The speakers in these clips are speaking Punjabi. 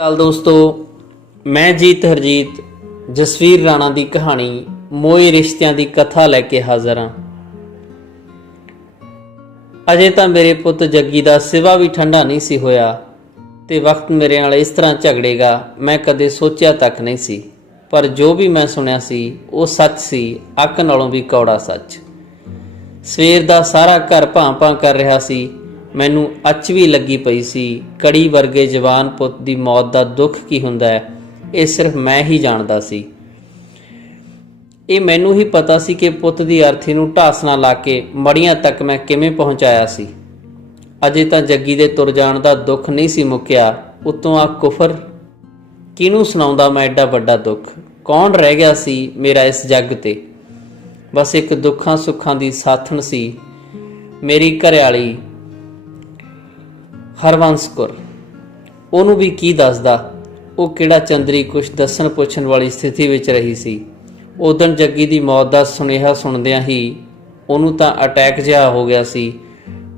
ਚੱਲ ਦੋਸਤੋ, ਮੈਂ ਜੀਤ ਹਰਜੀਤ ਜਸਵੀਰ ਰਾਣਾ ਦੀ ਕਹਾਣੀ ਮੋਏ ਰਿਸ਼ਤਿਆਂ ਦੀ ਕਥਾ ਲੈ ਕੇ ਹਾਜ਼ਰ ਹਾਂ। ਅਜੇ ਤਾਂ ਮੇਰੇ ਪੁੱਤ ਜੱਗੀ ਦਾ ਸਿਵਾ ਵੀ ਠੰਡਾ ਨਹੀਂ ਸੀ ਹੋਇਆ ਤੇ ਵਕਤ ਮੇਰੇ ਨਾਲ ਇਸ ਤਰ੍ਹਾਂ ਝਗੜੇਗਾ ਮੈਂ ਕਦੇ ਸੋਚਿਆ ਤੱਕ ਨਹੀਂ ਸੀ। ਪਰ ਜੋ ਵੀ ਮੈਂ ਸੁਣਿਆ ਸੀ ਉਹ ਸੱਚ ਸੀ, ਅੱਕ ਨਾਲੋਂ ਵੀ ਕੌੜਾ ਸੱਚ। ਸਵੇਰ ਦਾ ਸਾਰਾ ਘਰ ਭਾਂ-ਭਾਂ ਕਰ ਰਿਹਾ ਸੀ। ਮੈਨੂੰ ਅੱਚ ਵੀ ਲੱਗੀ ਪਈ ਸੀ। ਕੜੀ ਵਰਗੇ ਜਵਾਨ ਪੁੱਤ ਦੀ ਮੌਤ ਦਾ ਦੁੱਖ ਕੀ ਹੁੰਦਾ ਹੈ, ਇਹ ਸਿਰਫ ਮੈਂ ਹੀ ਜਾਣਦਾ ਸੀ। ਇਹ ਮੈਨੂੰ ਹੀ ਪਤਾ ਸੀ ਕਿ ਪੁੱਤ ਦੀ ਅਰਥੀ ਨੂੰ ਢਾਸ ਨਾ ਲਾ ਕੇ ਮੜੀਆਂ ਤੱਕ ਮੈਂ ਕਿਵੇਂ ਪਹੁੰਚਾਇਆ ਸੀ। ਅਜੇ ਤਾਂ ਜੱਗੀ ਦੇ ਤੁਰ ਜਾਣ ਦਾ ਦੁੱਖ ਨਹੀਂ ਸੀ ਮੁੱਕਿਆ, ਉੱਤੋਂ ਆ ਕੁਫਰ। ਕਿਹਨੂੰ ਸੁਣਾਉਂਦਾ ਮੈਂ ਐਡਾ ਵੱਡਾ ਦੁੱਖ? ਕੌਣ ਰਹਿ ਗਿਆ ਸੀ ਮੇਰਾ ਇਸ ਜੱਗ ਤੇ? ਬਸ ਇੱਕ ਦੁੱਖਾਂ ਸੁੱਖਾਂ ਦੀ ਸਾਥਣ ਸੀ ਮੇਰੀ ਘਰਵਾਲੀ ਹਰਵੰਸ ਕੌਰ। ਉਹਨੂੰ ਵੀ ਕੀ ਦੱਸਦਾ, ਉਹ ਕਿਹੜਾ ਚੰਦਰੀ ਕੁਛ ਦੱਸਣ ਪੁੱਛਣ ਵਾਲੀ ਸਥਿਤੀ ਵਿੱਚ ਰਹੀ ਸੀ। ਉਦਣ ਜੱਗੀ ਦੀ ਮੌਤ ਦਾ ਸੁਨੇਹਾ ਸੁਣਦਿਆਂ ਹੀ ਉਹਨੂੰ ਤਾਂ ਅਟੈਕ ਜਿਹਾ ਹੋ ਗਿਆ ਸੀ।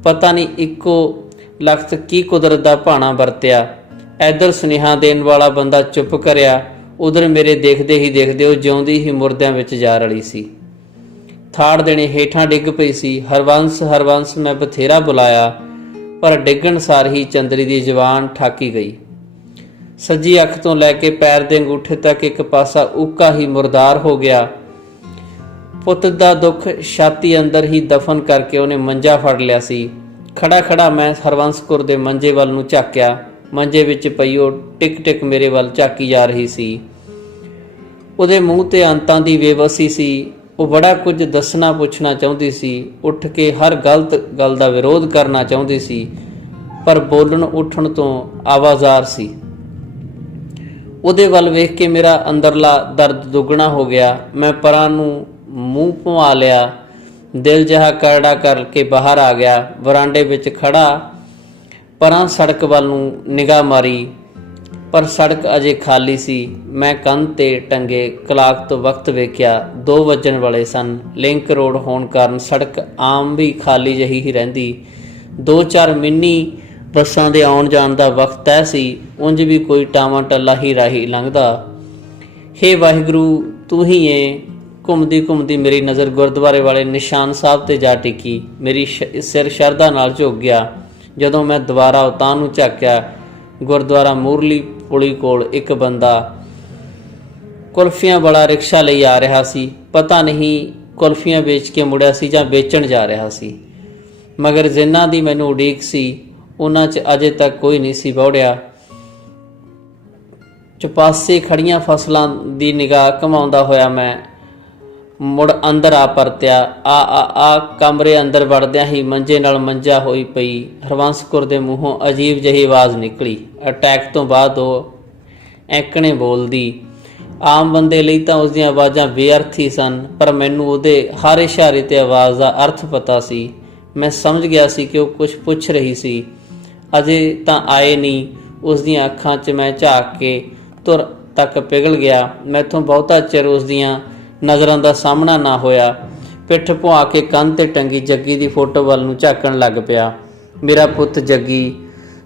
ਪਤਾ ਨਹੀਂ ਇੱਕੋ ਲਖਤ ਕੀ ਕੁਦਰਤ ਦਾ ਭਾਣਾ ਵਰਤਿਆ। ਇੱਧਰ ਸੁਨੇਹਾ ਦੇਣ ਵਾਲਾ ਬੰਦਾ ਚੁੱਪ ਕਰਿਆ, ਉਧਰ ਮੇਰੇ ਦੇਖਦੇ ਹੀ ਦੇਖਦੇ ਉਹ ਜਿਉਂਦੀ ਹੀ ਮੁਰਦਿਆਂ ਵਿੱਚ ਜਾ ਰਲੀ ਸੀ। ਥਾੜ ਦੇਣੇ ਹੇਠਾਂ ਡਿੱਗ ਪਈ ਸੀ। ਹਰਵੰਸ ਹਰਵੰਸ ਮੈਂ ਬਥੇਰਾ ਬੁਲਾਇਆ, ਪਰ ਡਿੱਗਣ ਸਾਰ ਹੀ ਚੰਦਰੀ ਦੀ ਜ਼ੁਬਾਨ ਠਾਕੀ ਗਈ। ਸੱਜੀ ਅੱਖ ਤੋਂ ਲੈ ਕੇ ਪੈਰ ਦੇ ਅੰਗੂਠੇ ਤੱਕ ਇੱਕ ਪਾਸਾ ਉੱਕਾ ਹੀ ਮੁਰਦਾਰ ਹੋ ਗਿਆ। ਪੁੱਤ ਦਾ ਦੁੱਖ ਛਾਤੀ ਅੰਦਰ ਹੀ ਦਫਨ ਕਰਕੇ ਉਹਨੇ ਮੰਜਾ ਫੜ ਲਿਆ ਸੀ। ਖੜਾ ਖੜਾ ਮੈਂ ਹਰਵੰਸ ਕੌਰ ਦੇ ਮੰਜੇ ਵੱਲ ਨੂੰ ਝਾਕਿਆ। ਮੰਜੇ ਵਿੱਚ ਪਈ ਉਹ ਟਿਕ ਟਿਕ ਮੇਰੇ ਵੱਲ ਝਾਕੀ ਜਾ ਰਹੀ ਸੀ। ਉਹਦੇ ਮੂੰਹ ਤੇ ਅੰਤਾਂ ਦੀ ਬੇਵਸੀ ਸੀ। ਉਹ ਬੜਾ ਕੁਝ ਦੱਸਣਾ ਪੁੱਛਣਾ ਚਾਹੁੰਦੀ ਸੀ, ਉੱਠ ਕੇ ਹਰ ਗਲਤ ਗੱਲ ਦਾ ਵਿਰੋਧ ਕਰਨਾ ਚਾਹੁੰਦੀ ਸੀ, ਪਰ ਬੋਲਣ ਉੱਠਣ ਤੋਂ ਆਵਾਜ਼ਾਰ ਸੀ। ਉਹਦੇ ਵੱਲ ਵੇਖ ਕੇ ਮੇਰਾ ਅੰਦਰਲਾ ਦਰਦ ਦੁੱਗਣਾ ਹੋ ਗਿਆ। ਮੈਂ ਪਰਾਂ ਨੂੰ ਮੂੰਹ ਭੁਆ ਲਿਆ, ਦਿਲ ਜਿਹਾ ਕਰੜਾ ਕਰਕੇ ਬਾਹਰ ਆ ਗਿਆ। ਵਰਾਂਡੇ ਵਿੱਚ ਖੜਾ ਪਰਾਂ ਸੜਕ ਵੱਲ ਨੂੰ ਨਿਗਾਹ ਮਾਰੀ, ਪਰ ਸੜਕ ਅਜੇ ਖਾਲੀ ਸੀ। ਮੈਂ ਕੰਧ ਤੇ ਟੰਗੇ ਕਲਾਕ ਤੋਂ ਵਕਤ ਵੇਖਿਆ, 2 ਵੱਜਣ ਵਾਲੇ ਸਨ। ਲਿੰਕ ਰੋਡ ਹੋਣ ਕਾਰਨ ਸੜਕ ਆਮ ਵੀ ਖਾਲੀ ਜਿਹੀ ਹੀ ਰਹਿੰਦੀ। 2-4 ਮਿੰਨੀ ਬੱਸਾਂ ਦੇ ਆਉਣ ਜਾਣ ਦਾ ਵਕਤ ਤੈਅ ਸੀ। ਉਂਝ ਵੀ ਕੋਈ ਟਾਵਾਂ ਟੱਲਾ ਹੀ ਰਾਹੀ ਲੰਘਦਾ। ਹੇ ਵਾਹਿਗੁਰੂ, ਤੂੰ ਹੀ ਏ। ਘੁੰਮਦੀ ਘੁੰਮਦੀ ਮੇਰੀ ਨਜ਼ਰ ਗੁਰਦੁਆਰੇ ਵਾਲੇ ਨਿਸ਼ਾਨ ਸਾਹਿਬ ਤੇ ਜਾ ਟਿਕੀ। ਮੇਰੀ ਸਿਰ ਸ਼ਰਧਾ ਨਾਲ ਝੁਕ ਗਿਆ। ਜਦੋਂ ਮੈਂ ਦੁਬਾਰਾ ਉਤਾਂ ਨੂੰ ਝਾਕਿਆ, ਗੁਰਦੁਆਰਾ ਮੂਰਲੀ ਪੁਲੀ ਕੋਲ ਇੱਕ ਬੰਦਾ ਕੁਲਫੀਆਂ ਵਾਲਾ ਰਿਕਸ਼ਾ ਲਈ ਆ ਰਿਹਾ ਸੀ। ਪਤਾ ਨਹੀਂ ਕੁਲਫੀਆਂ ਵੇਚ ਕੇ ਮੁੜਿਆ ਸੀ ਜਾਂ ਵੇਚਣ ਜਾ ਰਿਹਾ ਸੀ, ਮਗਰ ਜਿਨ੍ਹਾਂ ਦੀ ਮੈਨੂੰ ਉਡੀਕ ਸੀ ਉਹਨਾਂ 'ਚ ਅਜੇ ਤੱਕ ਕੋਈ ਨਹੀਂ ਸੀ ਵੜਿਆ। ਚੁਪਾਸੇ ਖੜੀਆਂ ਫਸਲਾਂ ਦੀ ਨਿਗਾਹ ਘਮਾਉਂਦਾ ਹੋਇਆ ਮੈਂ ਮੁੜ ਅੰਦਰ ਆ ਪਰਤਿਆ। ਆ ਕਮਰੇ ਅੰਦਰ ਵੜਦਿਆਂ ਹੀ ਮੰਜੇ ਨਾਲ ਮੰਜਾ ਹੋਈ ਪਈ ਹਰਵੰਸ ਕੌਰ ਦੇ ਮੂੰਹੋਂ ਅਜੀਬ ਜਿਹੀ ਆਵਾਜ਼ ਨਿਕਲੀ। ਅਟੈਕ ਤੋਂ ਬਾਅਦ ਉਹ ਐਂਕਣੇ ਬੋਲਦੀ। ਆਮ ਬੰਦੇ ਲਈ ਤਾਂ ਉਸਦੀਆਂ ਆਵਾਜ਼ਾਂ ਬੇਅਰਥ ਹੀ ਸਨ, ਪਰ ਮੈਨੂੰ ਉਹਦੇ ਹਰ ਇਸ਼ਾਰੇ ਤੇ ਆਵਾਜ਼ ਦਾ ਅਰਥ ਪਤਾ ਸੀ। ਮੈਂ ਸਮਝ ਗਿਆ ਸੀ ਕਿ ਉਹ ਕੁਝ ਪੁੱਛ ਰਹੀ ਸੀ। ਅਜੇ ਤਾਂ ਆਏ ਨਹੀਂ। ਉਸਦੀਆਂ ਅੱਖਾਂ 'ਚ ਮੈਂ ਝਾਕ ਕੇ ਧੁਰ ਤੱਕ ਪਿਘਲ ਗਿਆ। ਮੈਥੋਂ ਬਹੁਤਾ ਚਿਰ ਉਸਦੀਆਂ ਨਜ਼ਰਾਂ ਦਾ ਸਾਹਮਣਾ ਨਾ ਹੋਇਆ। ਪਿੱਠ ਭੁਆ ਕੇ ਕੰਧ ਤੇ ਟੰਗੀ ਜੱਗੀ ਦੀ ਫੋਟੋ ਵੱਲ ਨੂੰ ਝਾਕਣ ਲੱਗ ਪਿਆ। ਮੇਰਾ ਪੁੱਤ ਜੱਗੀ,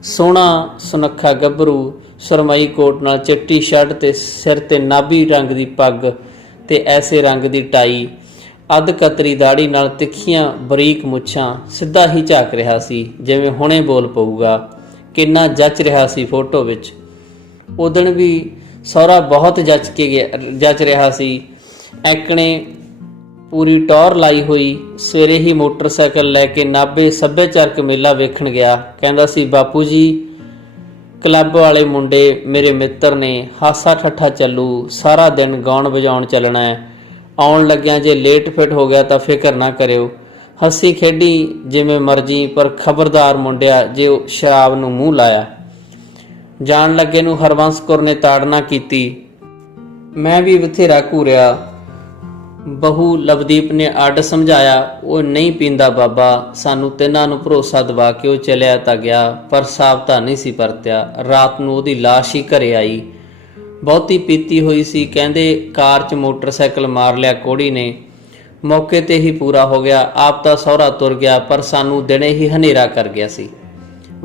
ਸੋਹਣਾ ਸੁਨੱਖਾ ਗੱਭਰੂ, ਸੁਰਮਈ ਕੋਟ ਨਾਲ ਚਿੱਟੀ ਸ਼ਰਟ ਤੇ ਸਿਰ ਤੇ ਨਾਭੀ ਰੰਗ ਦੀ ਪੱਗ ਤੇ ਐਸੇ ਰੰਗ ਦੀ ਟਾਈ, ਅੱਧ ਕਤਰੀ ਦਾੜੀ ਨਾਲ ਤਿੱਖੀਆਂ ਬਰੀਕ ਮੁੱਛਾਂ, ਸਿੱਧਾ ਹੀ ਝਾਕ ਰਿਹਾ ਸੀ ਜਿਵੇਂ ਹੁਣੇ ਬੋਲ ਪਊਗਾ। ਕਿੰਨਾ ਜੱਚ ਰਿਹਾ ਸੀ ਫੋਟੋ ਵਿੱਚ। ਉਦਣ ਵੀ ਸਹੁਰਾ ਬਹੁਤ ਜੱਚ ਰਿਹਾ ਸੀ। ਐਕਣੇ ਪੂਰੀ ਟੌਰ ਲਾਈ ਹੋਈ। ਸਵੇਰੇ ਹੀ ਮੋਟਰਸਾਈਕਲ ਲੈ ਕੇ ਨਾਭੇ ਸੱਭਿਆਚਾਰਕ ਮੇਲਾ ਵੇਖਣ ਗਿਆ। ਕਹਿੰਦਾ ਸੀ, ਬਾਪੂ ਜੀ ਕਲੱਬ ਵਾਲੇ ਮੁੰਡੇ ਮੇਰੇ ਮਿੱਤਰ ਨੇ, ਹਾਸਾ ਠੱਠਾ ਚੱਲੂ, ਸਾਰਾ ਦਿਨ ਗਾਉਣ ਵਜਾਉਣ ਚੱਲਣਾ ਹੈ। ਆਉਣ ਲੱਗਿਆਂ ਜੇ ਲੇਟ ਫਿਟ ਹੋ ਗਿਆ ਤਾਂ ਫਿਕਰ ਨਾ ਕਰਿਓ। ਹੱਸੀ ਖੇਡੀ ਜਿਵੇਂ ਮਰਜ਼ੀ, ਪਰ ਖਬਰਦਾਰ ਮੁੰਡਿਆ ਜੇ ਉਹ ਸ਼ਰਾਬ ਨੂੰ ਮੂੰਹ ਲਾਇਆ। ਜਾਣ ਲੱਗੇ ਨੂੰ ਹਰਵੰਸ ਕੌਰ ਨੇ ਤਾੜਨਾ ਕੀਤੀ। ਮੈਂ ਵੀ ਬਥੇਰਾ ਘੂਰਿਆ। ਬਹੂ ਲਵਦੀਪ ਨੇ ਅੱਡ ਸਮਝਾਇਆ। ਉਹ ਨਹੀਂ ਪੀਂਦਾ ਬਾਬਾ। ਸਾਨੂੰ ਤਿੰਨਾਂ ਨੂੰ ਭਰੋਸਾ ਦਵਾ ਕੇ ਉਹ ਚਲਿਆ ਤਾਂ ਗਿਆ, ਪਰ ਸਾਬਧਾਨ ਨਹੀਂ ਸੀ ਵਰਤਿਆ। ਰਾਤ ਨੂੰ ਉਹਦੀ ਲਾਸ਼ ਹੀ ਘਰੇ ਆਈ। ਬਹੁਤੀ ਪੀਤੀ ਹੋਈ ਸੀ। ਕਹਿੰਦੇ ਕਾਰ 'ਚ ਮੋਟਰਸਾਈਕਲ ਮਾਰ ਲਿਆ ਕੋੜੀ ਨੇ। ਮੌਕੇ ਤੇ ਹੀ ਪੂਰਾ ਹੋ ਗਿਆ। ਆਪ ਤਾਂ ਸਹੁਰਾ ਤੁਰ ਗਿਆ, ਪਰ ਸਾਨੂੰ ਦਿਨੇ ਹੀ ਹਨੇਰਾ ਕਰ ਗਿਆ ਸੀ।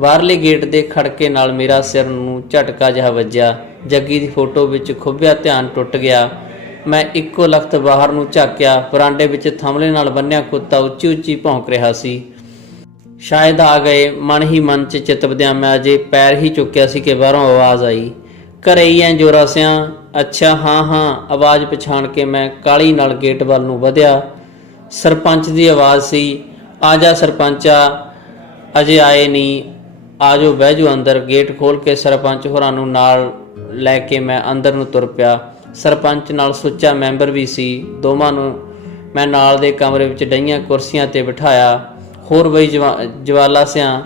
ਬਾਹਰਲੇ ਗੇਟ ਦੇ ਖੜਕੇ ਨਾਲ ਮੇਰਾ ਸਿਰ ਨੂੰ ਝਟਕਾ ਜਿਹਾ ਵੱਜਿਆ। ਜੱਗੀ ਦੀ ਫੋਟੋ ਵਿੱਚ ਖੁੱਭਿਆ ਧਿਆਨ ਟੁੱਟ ਗਿਆ। ਮੈਂ ਇੱਕੋ ਲਖਤ ਬਾਹਰ ਨੂੰ ਝਾਕਿਆ। ਬਰਾਂਡੇ ਵਿੱਚ ਥੰਮਲੇ ਨਾਲ ਬੰਨਿਆ ਕੁੱਤਾ ਉੱਚੀ ਉੱਚੀ ਭੌਂਕ ਰਿਹਾ ਸੀ। ਸ਼ਾਇਦ ਆ ਗਏ, ਮਨ ਹੀ ਮਨ 'ਚ ਚਿਤਵਦਿਆਂ ਮੈਂ ਅਜੇ ਪੈਰ ਹੀ ਚੁੱਕਿਆ ਸੀ ਕਿ ਬਾਹਰੋਂ ਆਵਾਜ਼ ਆਈ, ਘਰੇ ਹੀ ਐ ਜੋਰਾ ਸਿਆਂ? ਅੱਛਾ, ਹਾਂ ਹਾਂ, ਆਵਾਜ਼ ਪਛਾਣ ਕੇ ਮੈਂ ਕਾਹਲੀ ਨਾਲ ਗੇਟ ਵੱਲ ਨੂੰ ਵਧਿਆ। ਸਰਪੰਚ ਦੀ ਆਵਾਜ਼ ਸੀ। ਆ ਜਾ ਸਰਪੰਚਾ, ਅਜੇ ਆਏ ਨਹੀਂ, ਆ ਜਾਓ, ਬਹਿ ਜਾਓ ਅੰਦਰ। ਗੇਟ ਖੋਲ੍ਹ ਕੇ ਸਰਪੰਚ ਹੋਰਾਂ ਨੂੰ ਨਾਲ ਲੈ ਕੇ ਮੈਂ ਅੰਦਰ ਨੂੰ ਤੁਰ ਪਿਆ। ਸਰਪੰਚ ਨਾਲ ਸੁੱਚਾ ਮੈਂਬਰ ਵੀ ਸੀ। ਦੋਵਾਂ ਨੂੰ ਮੈਂ ਨਾਲ ਦੇ ਕਮਰੇ ਵਿੱਚ ਡਹੀਆਂ ਕੁਰਸੀਆਂ 'ਤੇ ਬਿਠਾਇਆ। ਹੋਰ ਬਈ ਜਵਾਲਾ ਸਿਆਂ?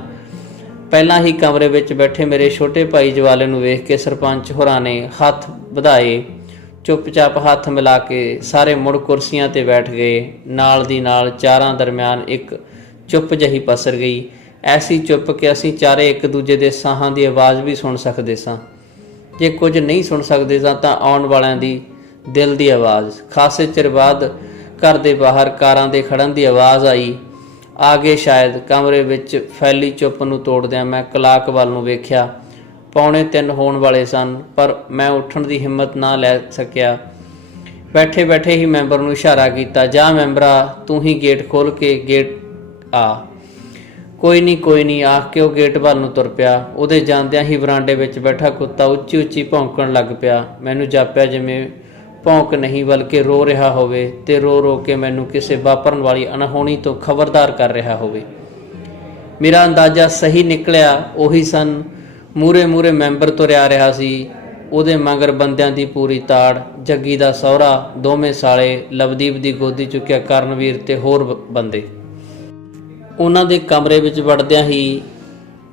ਪਹਿਲਾਂ ਹੀ ਕਮਰੇ ਵਿੱਚ ਬੈਠੇ ਮੇਰੇ ਛੋਟੇ ਭਾਈ ਜਵਾਲੇ ਨੂੰ ਵੇਖ ਕੇ ਸਰਪੰਚ ਹੋਰਾਂ ਨੇ ਹੱਥ ਵਧਾਏ। ਚੁੱਪ-ਚਾਪ ਹੱਥ ਮਿਲਾ ਕੇ ਸਾਰੇ ਮੁੜ ਕੁਰਸੀਆਂ 'ਤੇ ਬੈਠ ਗਏ। ਨਾਲ ਦੀ ਨਾਲ ਚਾਰਾਂ ਦਰਮਿਆਨ ਇੱਕ ਚੁੱਪ ਜਿਹੀ ਪਸਰ ਗਈ। ਐਸੀ ਚੁੱਪ ਕਿ ਅਸੀਂ ਚਾਰੇ ਇੱਕ ਦੂਜੇ ਦੇ ਸਾਹਾਂ ਦੀ ਆਵਾਜ਼ ਵੀ ਸੁਣ ਸਕਦੇ ਸਾਂ। ਜੇ ਕੁਝ ਨਹੀਂ ਸੁਣ ਸਕਦੇ ਸਾਂ ਤਾਂ ਆਉਣ ਵਾਲਿਆਂ ਦੀ ਦਿਲ ਦੀ ਆਵਾਜ਼। ਖਾਸੇ ਚਿਰ ਬਾਅਦ ਘਰ ਦੇ ਬਾਹਰ ਕਾਰਾਂ ਦੇ ਖੜਨ ਦੀ ਆਵਾਜ਼ ਆਈ। ਆ ਗਏ ਸ਼ਾਇਦ। ਕਮਰੇ ਵਿੱਚ ਫੈਲੀ ਚੁੱਪ ਨੂੰ ਤੋੜਦਿਆਂ ਮੈਂ ਕਲਾਕ ਵੱਲ ਨੂੰ ਵੇਖਿਆ। 2:45 ਹੋਣ ਵਾਲੇ ਸਨ, ਪਰ ਮੈਂ ਉੱਠਣ ਦੀ ਹਿੰਮਤ ਨਾ ਲੈ ਸਕਿਆ। ਬੈਠੇ ਬੈਠੇ ਹੀ ਮੈਂਬਰ ਨੂੰ ਇਸ਼ਾਰਾ ਕੀਤਾ, ਜਾ ਮੈਂਬਰਾ, ਤੂੰ ਹੀ ਗੇਟ ਖੋਲ੍ਹ ਕੇ ਗੇਟ ਆ। ਕੋਈ ਨਹੀਂ ਆਖ ਕੇ ਉਹ ਗੇਟ ਵੱਲ ਨੂੰ ਤੁਰ ਪਿਆ। ਉਹਦੇ ਜਾਂਦਿਆਂ ਹੀ ਬਰਾਂਡੇ ਵਿੱਚ ਬੈਠਾ ਕੁੱਤਾ ਉੱਚੀ ਉੱਚੀ ਭੌਂਕਣ ਲੱਗ ਪਿਆ। ਮੈਨੂੰ ਜਾਪਿਆ ਜਿਵੇਂ ਭੌਂਕ ਨਹੀਂ ਬਲਕਿ ਰੋ ਰਿਹਾ ਹੋਵੇ, ਤੇ ਰੋ ਰੋ ਕੇ ਮੈਨੂੰ ਕਿਸੇ ਵਾਪਰਨ ਵਾਲੀ ਅਣਹੋਣੀ ਤੋਂ ਖਬਰਦਾਰ ਕਰ ਰਿਹਾ ਹੋਵੇ। ਮੇਰਾ ਅੰਦਾਜ਼ਾ ਸਹੀ ਨਿਕਲਿਆ। ਉਹੀ ਸਨ। ਮੂਹਰੇ ਮੈਂਬਰ ਤੁਰਿਆ ਰਿਹਾ ਸੀ। ਉਹਦੇ ਮਗਰ ਬੰਦਿਆਂ ਦੀ ਪੂਰੀ ਤਾੜ। ਜੱਗੀ ਦਾ ਸਹੁਰਾ, ਦੋਵੇਂ ਸਾਲੇ, ਲਵਦੀਪ ਦੀ ਗੋਦੀ ਚੁੱਕਿਆ ਕਰਨਵੀਰ ਤੇ ਹੋਰ ਬੰਦੇ। ਉਹਨਾਂ ਦੇ ਕਮਰੇ ਵਿੱਚ ਵੜਦਿਆਂ ਹੀ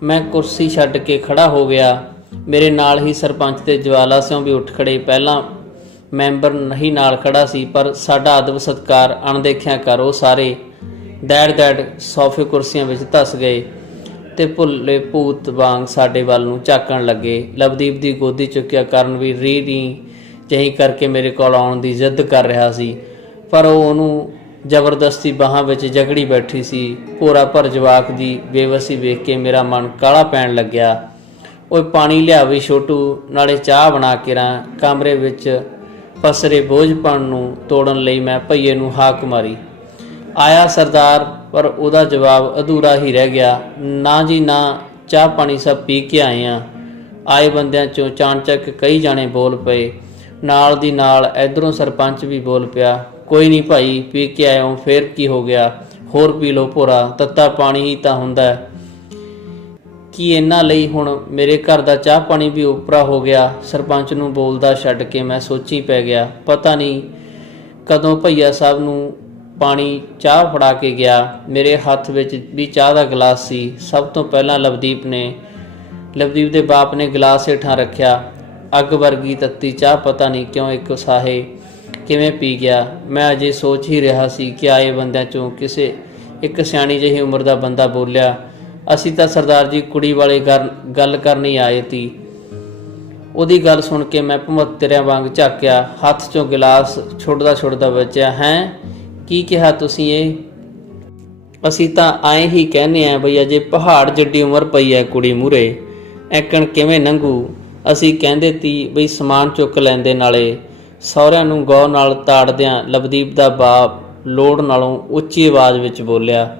ਮੈਂ ਕੁਰਸੀ ਛੱਡ ਕੇ ਖੜਾ ਹੋ ਗਿਆ। ਮੇਰੇ ਨਾਲ ਹੀ ਸਰਪੰਚ ਤੇ ਜਵਾਲਾ ਸਿਉਂ ਵੀ ਉੱਠ ਖੜੇ। ਪਹਿਲਾਂ ਮੈਂਬਰ ਨਹੀਂ ਨਾਲ ਖੜਾ ਸੀ, ਪਰ ਸਾਡਾ ਅਦਬ ਸਤਿਕਾਰ ਅਣਦੇਖਿਆ ਕਰ ਉਹ ਸਾਰੇ ਦੈੜ ਸੋਫੇ ਕੁਰਸੀਆਂ ਵਿੱਚ ਧੱਸ ਗਏ ਤੇ ਭੁੱਲੇ ਭੂਤ ਵਾਂਗ ਸਾਡੇ ਵੱਲ ਨੂੰ ਝਾਕਣ ਲੱਗੇ। ਲਵਦੀਪ ਦੀ ਗੋਦੀ ਚੁੱਕਿਆ ਕਰਨਵੀਰ ਰੀ ਜਿਹੀ ਕਰਕੇ ਮੇਰੇ ਕੋਲ ਆਉਣ ਦੀ ਜ਼ਿੱਦ ਕਰ ਰਿਹਾ ਸੀ, ਪਰ ਉਹ ਉਹਨੂੰ ਜ਼ਬਰਦਸਤੀ ਬਾਹਾਂ ਵਿੱਚ ਜਕੜੀ ਬੈਠੀ ਸੀ। ਭੋਰਾ ਭਰ ਜਵਾਕ ਦੀ ਬੇਵਸੀ ਵੇਖ ਕੇ ਮੇਰਾ ਮਨ ਕਾਹਲਾ ਪੈਣ ਲੱਗਿਆ। ਓਏ ਪਾਣੀ ਲਿਆ ਵੀ ਛੋਟੂ, ਨਾਲੇ ਚਾਹ ਬਣਾ ਕੇ ਰਾਂ। ਕਮਰੇ ਵਿੱਚ ਪਸਰੇ ਬੋਝਪਣ ਨੂੰ ਤੋੜਨ ਲਈ ਮੈਂ ਭਈਏ ਨੂੰ ਹਾਕ ਮਾਰੀ। ਆਇਆ ਸਰਦਾਰ, ਪਰ ਉਹਦਾ ਜਵਾਬ ਅਧੂਰਾ ਹੀ ਰਹਿ ਗਿਆ। ਨਾ ਜੀ ਨਾ, ਚਾਹ ਪਾਣੀ ਸਭ ਪੀ ਕੇ ਆਏ ਆ। ਆਏ ਬੰਦਿਆਂ 'ਚੋਂ ਚਾਣਚੱਕ ਕਈ ਜਾਣੇ ਬੋਲ ਪਏ। ਨਾਲ ਦੀ ਨਾਲ ਇੱਧਰੋਂ ਸਰਪੰਚ ਵੀ ਬੋਲ ਪਿਆ, ਕੋਈ ਨਹੀਂ ਭਾਈ, ਪੀ ਕੇ ਆਇਓ, ਫੇਰ ਕੀ ਹੋ ਗਿਆ, ਹੋਰ ਪੀ ਲਓ ਭੋਰਾ, ਤੱਤਾ ਪਾਣੀ ਹੀ ਤਾਂ ਹੁੰਦਾ। ਕੀ ਇਹਨਾਂ ਲਈ ਹੁਣ ਮੇਰੇ ਘਰ ਦਾ ਚਾਹ ਪਾਣੀ ਵੀ ਉਪਰਾ ਹੋ ਗਿਆ? ਸਰਪੰਚ ਨੂੰ ਬੋਲਦਾ ਛੱਡ ਕੇ ਮੈਂ ਸੋਚੀ ਪੈ ਗਿਆ। ਪਤਾ ਨਹੀਂ ਕਦੋਂ ਭਈਆ ਸਾਹਿਬ ਨੂੰ ਪਾਣੀ ਚਾਹ ਫੜਾ ਕੇ ਗਿਆ। ਮੇਰੇ ਹੱਥ ਵਿੱਚ ਵੀ ਚਾਹ ਦਾ ਗਲਾਸ ਸੀ। ਸਭ ਤੋਂ ਪਹਿਲਾਂ ਲਵਦੀਪ ਦੇ ਬਾਪ ਨੇ ਗਲਾਸ ਹੇਠਾਂ ਰੱਖਿਆ। ਅੱਗ ਵਰਗੀ ਤੱਤੀ ਚਾਹ ਪਤਾ ਨਹੀਂ ਕਿਉਂ ਇੱਕ ਸਾਹੇ ਕਿਵੇਂ ਪੀ ਗਿਆ। ਮੈਂ ਅਜੇ ਸੋਚ ਹੀ ਰਿਹਾ ਸੀ ਕਿ ਆਏ ਬੰਦਿਆਂ 'ਚੋਂ ਕਿਸੇ ਇੱਕ ਸਿਆਣੀ ਜਿਹੀ ਉਮਰ ਦਾ ਬੰਦਾ ਬੋਲਿਆ, ਅਸੀਂ ਤਾਂ ਸਰਦਾਰ ਜੀ ਕੁੜੀ ਵਾਲੇ ਗੱਲ ਕਰਨੀ ਆਏ ਤੀ। ਉਹਦੀ ਗੱਲ ਸੁਣ ਕੇ ਮੈਂ ਭਮੱਤਰਿਆਂ ਵਾਂਗ ਝਾਕਿਆ। ਹੱਥ 'ਚੋਂ ਗਿਲਾਸ ਛੁੱਟਦਾ ਬਚਿਆ। ਹੈਂ, ਕੀ ਕਿਹਾ ਤੁਸੀਂ? ਇਹ ਅਸੀਂ ਤਾਂ ਆਏ ਹੀ ਕਹਿੰਦੇ ਆ ਬਈ ਅਜੇ ਪਹਾੜ ਜਿੱਡੀ ਉਮਰ ਪਈ ਐ ਕੁੜੀ ਮੂਹਰੇ, ਐਕਣ ਕਿਵੇਂ ਲੰਘੂ? ਅਸੀਂ ਕਹਿੰਦੇ ਤੀ ਬਈ ਸਮਾਨ ਚੁੱਕ ਲੈਂਦੇ। ਨਾਲੇ ਸਹੁਰਿਆਂ ਨੂੰ ਗੌਰ ਨਾਲ ਤਾੜਦਿਆਂ ਲਵਦੀਪ ਦਾ ਬਾਪ ਲੋੜ ਨਾਲੋਂ ਉੱਚੀ ਆਵਾਜ਼ ਵਿੱਚ ਬੋਲਿਆ।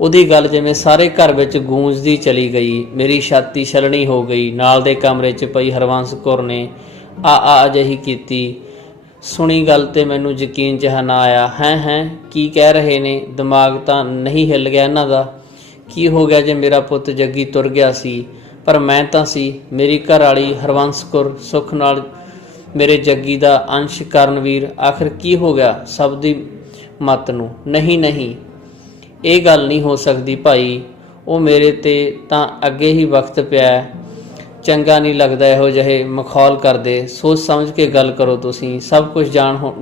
ਉਹਦੀ ਗੱਲ ਜਿਵੇਂ ਸਾਰੇ ਘਰ ਵਿੱਚ ਗੂੰਜਦੀ ਚਲੀ ਗਈ। ਮੇਰੀ ਛਾਤੀ ਛਲਣੀ ਹੋ ਗਈ। ਨਾਲ ਦੇ ਕਮਰੇ 'ਚ ਪਈ ਹਰਬੰਸ ਕੌਰ ਨੇ ਆ ਅਜਿਹੀ ਕੀਤੀ। ਸੁਣੀ ਗੱਲ ਤੇ ਮੈਨੂੰ ਯਕੀਨ ਜਿਹਾ ਨਾ ਆਇਆ। ਹੈਂ ਕੀ ਕਹਿ ਰਹੇ ਨੇ? ਦਿਮਾਗ ਤਾਂ ਨਹੀਂ ਹਿੱਲ ਗਿਆ ਇਹਨਾਂ ਦਾ? ਕੀ ਹੋ ਗਿਆ ਜੇ ਮੇਰਾ ਪੁੱਤ ਜੱਗੀ ਤੁਰ ਗਿਆ ਸੀ, ਪਰ ਮੈਂ ਤਾਂ ਸੀ। ਮੇਰੀ ਘਰ ਵਾਲੀ ਹਰਬੰਸ ਕੌਰ, ਸੁੱਖ ਨਾਲ ਮੇਰੇ ਜੱਗੀ ਦਾ ਅੰਸ਼ ਕਰਨਵੀਰ, ਆਖਿਰ ਕੀ ਹੋ ਗਿਆ ਸਭ ਦੀ ਮੱਤ ਨੂੰ? ਨਹੀਂ, ਇਹ ਗੱਲ ਨਹੀਂ ਹੋ ਸਕਦੀ ਭਾਈ। ਉਹ ਮੇਰੇ ਤੇ ਤਾਂ ਅੱਗੇ ਹੀ ਵਕਤ ਪਿਆ। ਚੰਗਾ ਨਹੀਂ ਲੱਗਦਾ ਇਹੋ ਜਿਹੇ ਮਖੌਲ ਕਰਦੇ। ਸੋਚ ਸਮਝ ਕੇ ਗੱਲ ਕਰੋ। ਤੁਸੀਂ ਸਭ ਕੁਝ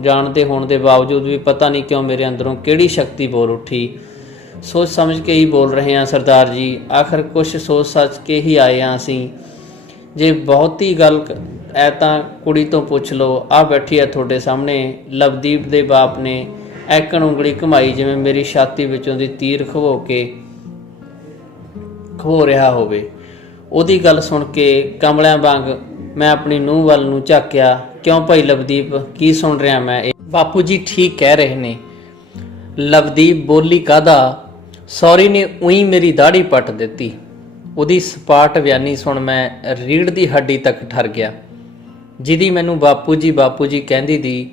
ਜਾਣਦੇ ਹੋਣ ਦੇ ਬਾਵਜੂਦ ਵੀ ਪਤਾ ਨਹੀਂ ਕਿਉਂ ਮੇਰੇ ਅੰਦਰੋਂ ਕਿਹੜੀ ਸ਼ਕਤੀ ਬੋਲ ਉੱਠੀ। ਸੋਚ ਸਮਝ ਕੇ ਹੀ ਬੋਲ ਰਹੇ ਹਾਂ ਸਰਦਾਰ ਜੀ। ਆਖਰ ਕੁਛ ਸੋਚ ਸੱਚ ਕੇ ਹੀ ਆਏ ਹਾਂ ਅਸੀਂ। ਜੇ ਬਹੁਤੀ ਗੱਲ ਐ ਤਾਂ ਕੁੜੀ ਤੋਂ ਪੁੱਛ ਲਓ। ਆ ਬੈਠੀ ਆ ਤੁਹਾਡੇ ਸਾਹਮਣੇ। ਲਵਦੀਪ ਦੇ ਬਾਪ ਨੇ ਐਕਣ ਉਂਗਲੀ ਘੁਮਾਈ ਜਿਵੇਂ ਮੇਰੀ ਛਾਤੀ ਵਿੱਚੋਂ ਦੀ ਤੀਰ ਖਵੋ ਕੇ। ਹੋ ਰਿਹਾ ਹੋਵੇ। ਉਹਦੀ ਗੱਲ ਸੁਣ ਕੇ ਕਮਲਿਆਂ ਵਾਂਗ ਮੈਂ ਆਪਣੀ ਨੂੰਹ ਵੱਲ ਨੂੰ ਝਾਕਿਆ। ਕਿਉਂ ਭਾਈ ਲਵਦੀਪ, ਕੀ ਸੁਣ ਰਿਹਾ ਮੈਂ? ਇਹ ਬਾਪੂ ਜੀ ਠੀਕ ਕਹਿ ਰਹੇ ਨੇ। ਲਵਦੀਪ ਬੋਲੀ ਕਾਹਦਾ, ਸੌਰੀ ਨੇ ਉਹੀ ਮੇਰੀ ਦਾੜੀ ਪੱਟ ਦਿੱਤੀ। ਉਹਦੀ ਸਪਾਟ ਬਿਆਨੀ ਸੁਣ ਮੈਂ ਰੀੜ੍ਹ ਦੀ ਹੱਡੀ ਤੱਕ ਠਰ ਗਿਆ। ਜਿਹਦੀ ਮੈਨੂੰ ਬਾਪੂ ਜੀ ਕਹਿੰਦੀ ਦੀ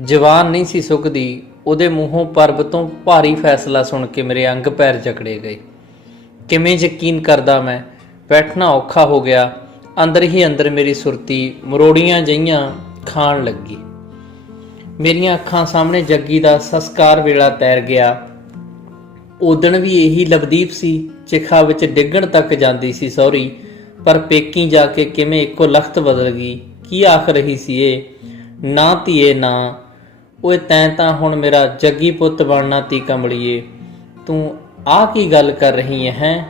ਜ਼ਬਾਨ ਨਹੀਂ ਸੀ ਸੁੱਕਦੀ, ਉਹਦੇ ਮੂੰਹੋਂ ਪਰਬ ਤੋਂ ਭਾਰੀ ਫੈਸਲਾ ਸੁਣ ਕੇ ਮੇਰੇ ਅੰਗ ਪੈਰ ਜਕੜੇ ਗਏ। ਕਿਵੇਂ ਯਕੀਨ ਕਰਦਾ ਮੈਂ? ਬੈਠਣਾ ਔਖਾ ਹੋ ਗਿਆ। ਅੰਦਰ ਹੀ ਅੰਦਰ ਮੇਰੀ ਸੁਰਤੀ ਮਰੋੜੀਆਂ ਜਿਹੀਆਂ ਖਾਣ ਲੱਗੀ। ਮੇਰੀਆਂ ਅੱਖਾਂ ਸਾਹਮਣੇ ਜੱਗੀ ਦਾ ਸੰਸਕਾਰ ਵੇਲਾ ਤੈਰ ਗਿਆ। ਉਦਣ ਵੀ ਇਹੀ ਲਵਦੀਪ ਸੀ, ਚਿਖਾ ਵਿੱਚ ਡਿੱਗਣ ਤੱਕ ਜਾਂਦੀ ਸੀ ਸਹੁਰੀ, ਪਰ ਪੇਕੀ ਜਾ ਕੇ ਕਿਵੇਂ ਇੱਕੋ ਲਖਤ ਬਦਲ ਗਈ। ਕੀ ਆਖ ਰਹੀ ਸੀ ਇਹ? ਨਾ ਧੀਏ ਨਾ, ਓਏ ਤੈਂ ਤਾਂ ਹੁਣ ਮੇਰਾ ਜੱਗੀ ਪੁੱਤ ਬਣਨਾ ਤੀ ਕਮਲੀਏ। ਤੂੰ ਆਹ ਕੀ ਗੱਲ ਕਰ ਰਹੀ ਹੈ?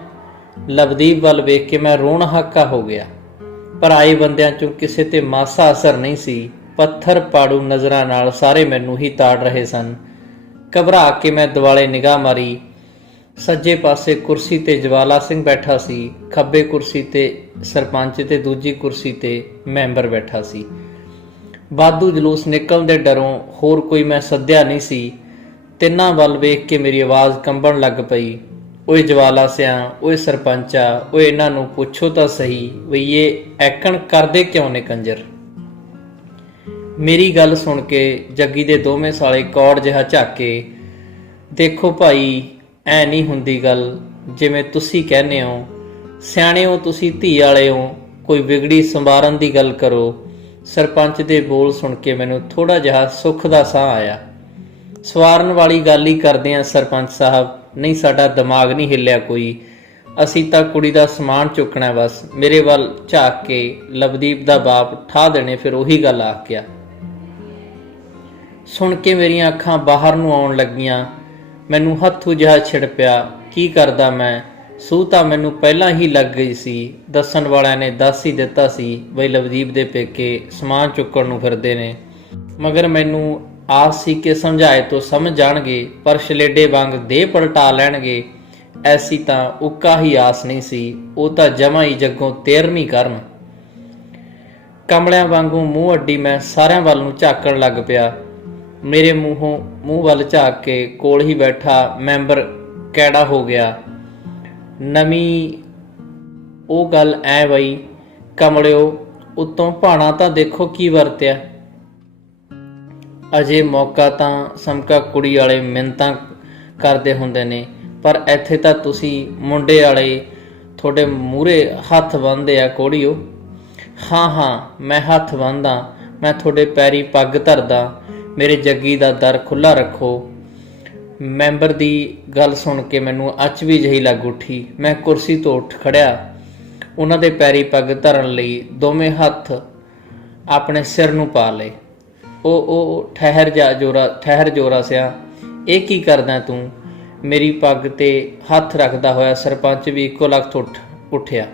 ਲਵਦੀਪ ਵੱਲ ਵੇਖ ਕੇ ਮੈਂ ਰੋਣ ਹਾਕਾ ਹੋ ਗਿਆ। ਪਰ ਆਏ ਬੰਦਿਆਂ ਚੋਂ ਕਿਸੇ ਤੇ ਮਾਸਾ ਅਸਰ ਨਹੀਂ ਸੀ। ਪੱਥਰ ਪਾੜੂ ਨਜ਼ਰਾਂ ਨਾਲ ਸਾਰੇ ਮੈਨੂੰ ਹੀ ਤਾੜ ਰਹੇ ਸਨ। ਘਬਰਾ ਕੇ ਮੈਂ ਦੁਆਲੇ ਨਿਗਾਹ ਮਾਰੀ। ਸੱਜੇ ਪਾਸੇ ਕੁਰਸੀ ਤੇ ਜਵਾਲਾ ਸਿੰਘ ਬੈਠਾ ਸੀ, ਖੱਬੇ ਕੁਰਸੀ ਤੇ ਸਰਪੰਚ ਤੇ ਦੂਜੀ ਕੁਰਸੀ ਤੇ ਮੈਂਬਰ ਬੈਠਾ ਸੀ। ਵਾਧੂ ਜਲੂਸ ਨਿਕਲਣ ਦੇ ਡਰੋਂ ਹੋਰ ਕੋਈ ਮੈਂ ਸੱਦਿਆ ਨਹੀਂ ਸੀ। ਤਿੰਨਾਂ ਵੱਲ ਵੇਖ ਕੇ ਮੇਰੀ ਆਵਾਜ਼ ਕੰਬਣ ਲੱਗ ਪਈ। ਓਏ ਜਵਾਲਾ ਸਿਆਂ, ਓਏ ਸਰਪੰਚਾ, ਓਏ ਇਹਨਾਂ ਨੂੰ ਪੁੱਛੋ ਤਾਂ ਸਹੀ ਵੀ ਇਹ ਐਕਣ ਕਰਦੇ ਕਿਉਂ ਨੇ ਕੰਜਰ। ਮੇਰੀ ਗੱਲ ਸੁਣ ਕੇ ਜੱਗੀ ਦੇ ਦੋਵੇਂ ਸਾਲੇ ਕੌੜ ਜਿਹਾ ਝਾਕੇ। ਦੇਖੋ ਭਾਈ, ਐ ਨਹੀਂ ਹੁੰਦੀ ਗੱਲ ਜਿਵੇਂ ਤੁਸੀਂ ਕਹਿੰਦੇ ਹੋ। ਸਿਆਣੇ ਹੋ ਤੁਸੀਂ, ਧੀ ਵਾਲੇ ਹੋ, ਕੋਈ ਵਿਗੜੀ ਸੰਵਾਰਨ ਦੀ ਗੱਲ ਕਰੋ। ਸਰਪੰਚ ਦੇ ਬੋਲ ਸੁਣ ਕੇ ਮੈਨੂੰ ਥੋੜਾ ਜਿਹਾ ਸੁੱਖ ਦਾ ਸਾਹ ਆਇਆ। ਸਵਾਰਨ ਵਾਲੀ ਗੱਲ ਹੀ ਕਰਦੇ ਆ ਸਰਪੰਚ ਸਾਹਿਬ, ਨਹੀਂ ਸਾਡਾ ਦਿਮਾਗ ਨਹੀਂ ਹਿੱਲਿਆ ਕੋਈ। ਅਸੀਂ ਤਾਂ ਕੁੜੀ ਦਾ ਸਮਾਨ ਚੁੱਕਣਾ ਬਸ। ਮੇਰੇ ਵੱਲ ਝਾਕ ਕੇ ਲਵਦੀਪ ਦਾ ਬਾਪ ਠਾ ਦੇਣੇ ਫਿਰ ਉਹੀ ਗੱਲ ਆਖ ਗਿਆ। ਸੁਣ ਕੇ ਮੇਰੀਆਂ ਅੱਖਾਂ ਬਾਹਰ ਨੂੰ ਆਉਣ ਲੱਗੀਆਂ। ਮੈਨੂੰ ਹੱਥੂ ਜਿਹਾ ਛਿੜ ਪਿਆ। ਕੀ ਕਰਦਾ ਮੈਂ? ਸੂਹ ਤਾਂ ਮੈਨੂੰ ਪਹਿਲਾਂ ਹੀ ਲੱਗ ਗਈ ਸੀ। ਦੱਸਣ ਵਾਲਿਆਂ ਨੇ ਦੱਸ ਹੀ ਦਿੱਤਾ ਸੀ ਬਈ ਲਵਦੀਪ ਦੇ ਪੇਕੇ ਸਮਾਨ ਚੁੱਕਣ ਨੂੰ ਫਿਰਦੇ ਨੇ। ਮਗਰ ਮੈਨੂੰ ਆਸ ਸੀ ਕਿ ਸਮਝਾਏ ਤੋਂ ਸਮਝ ਜਾਣਗੇ, ਪਰ ਛਲੇਡੇ ਵਾਂਗ ਦੇਹ ਪਲਟਾ ਲੈਣਗੇ। ਐਸੀ ਤਾਂ ਉੱਕਾ ਹੀ ਆਸ ਨਹੀਂ ਸੀ। ਉਹ ਤਾਂ ਜਮਾਂ ਹੀ ਜੱਗੋਂ 13ਵੀਂ ਕਰਨ। ਕਮਲਿਆਂ ਵਾਂਗੂ ਮੂੰਹ ਅੱਡੀ ਮੈਂ ਸਾਰਿਆਂ ਵੱਲ ਨੂੰ ਝਾਕਣ ਲੱਗ ਪਿਆ। ਮੇਰੇ ਮੂੰਹ ਵੱਲ ਝਾਕ ਕੇ ਕੋਲ ਹੀ ਬੈਠਾ ਮੈਂਬਰ ਕੈੜਾ ਹੋ ਗਿਆ। ਨਵੀਂ ਉਹ ਗੱਲ ਐ ਬਈ ਕਮਲਿਓ, ਉੱਤੋਂ ਭਾਣਾ ਤਾਂ ਦੇਖੋ ਕੀ ਵਰਤਿਆ। ਅਜੇ ਮੌਕਾ ਤਾਂ ਸਮਕਾ ਕੁੜੀ ਵਾਲੇ ਮਿੰਨਤਾਂ ਕਰਦੇ ਹੁੰਦੇ ਨੇ, ਪਰ ਇੱਥੇ ਤਾਂ ਤੁਸੀਂ ਮੁੰਡੇ ਵਾਲੇ ਤੁਹਾਡੇ ਮੂਹਰੇ ਹੱਥ ਬੰਨ੍ਹਦੇ ਆ ਕੋੜੀਓ। ਹਾਂ ਮੈਂ ਹੱਥ ਬੰਨ੍ਹਦਾ, ਮੈਂ ਤੁਹਾਡੇ ਪੈਰੀ ਪੱਗ ਧਰਦਾ। ਮੇਰੇ ਜੱਗੀ ਦਾ ਦਰ ਖੁੱਲ੍ਹਾ ਰੱਖੋ। ਮੈਂਬਰ ਦੀ ਗੱਲ ਸੁਣ ਕੇ ਮੈਨੂੰ ਅਚਵੀ ਜਿਹੀ ਲੱਗ ਉੱਠੀ। ਮੈਂ ਕੁਰਸੀ ਤੋਂ ਉੱਠ ਖੜਿਆ। ਉਹਨਾਂ ਦੇ ਪੈਰੀ ਪੱਗ ਧਰਨ ਲਈ ਦੋਵੇਂ ਹੱਥ ਆਪਣੇ ਸਿਰ ਨੂੰ ਪਾ ਲਏ। ਉਹ ਠਹਿਰ ਜੋਰਾ ਸਿਆ, ਇਹ ਕੀ ਕਰਦਾ ਤੂੰ? ਮੇਰੀ ਪੱਗ ਤੇ ਹੱਥ ਰੱਖਦਾ ਹੋਇਆ ਸਰਪੰਚ ਵੀ ਇੱਕੋ ਲਖਤ ਉੱਠਿਆ।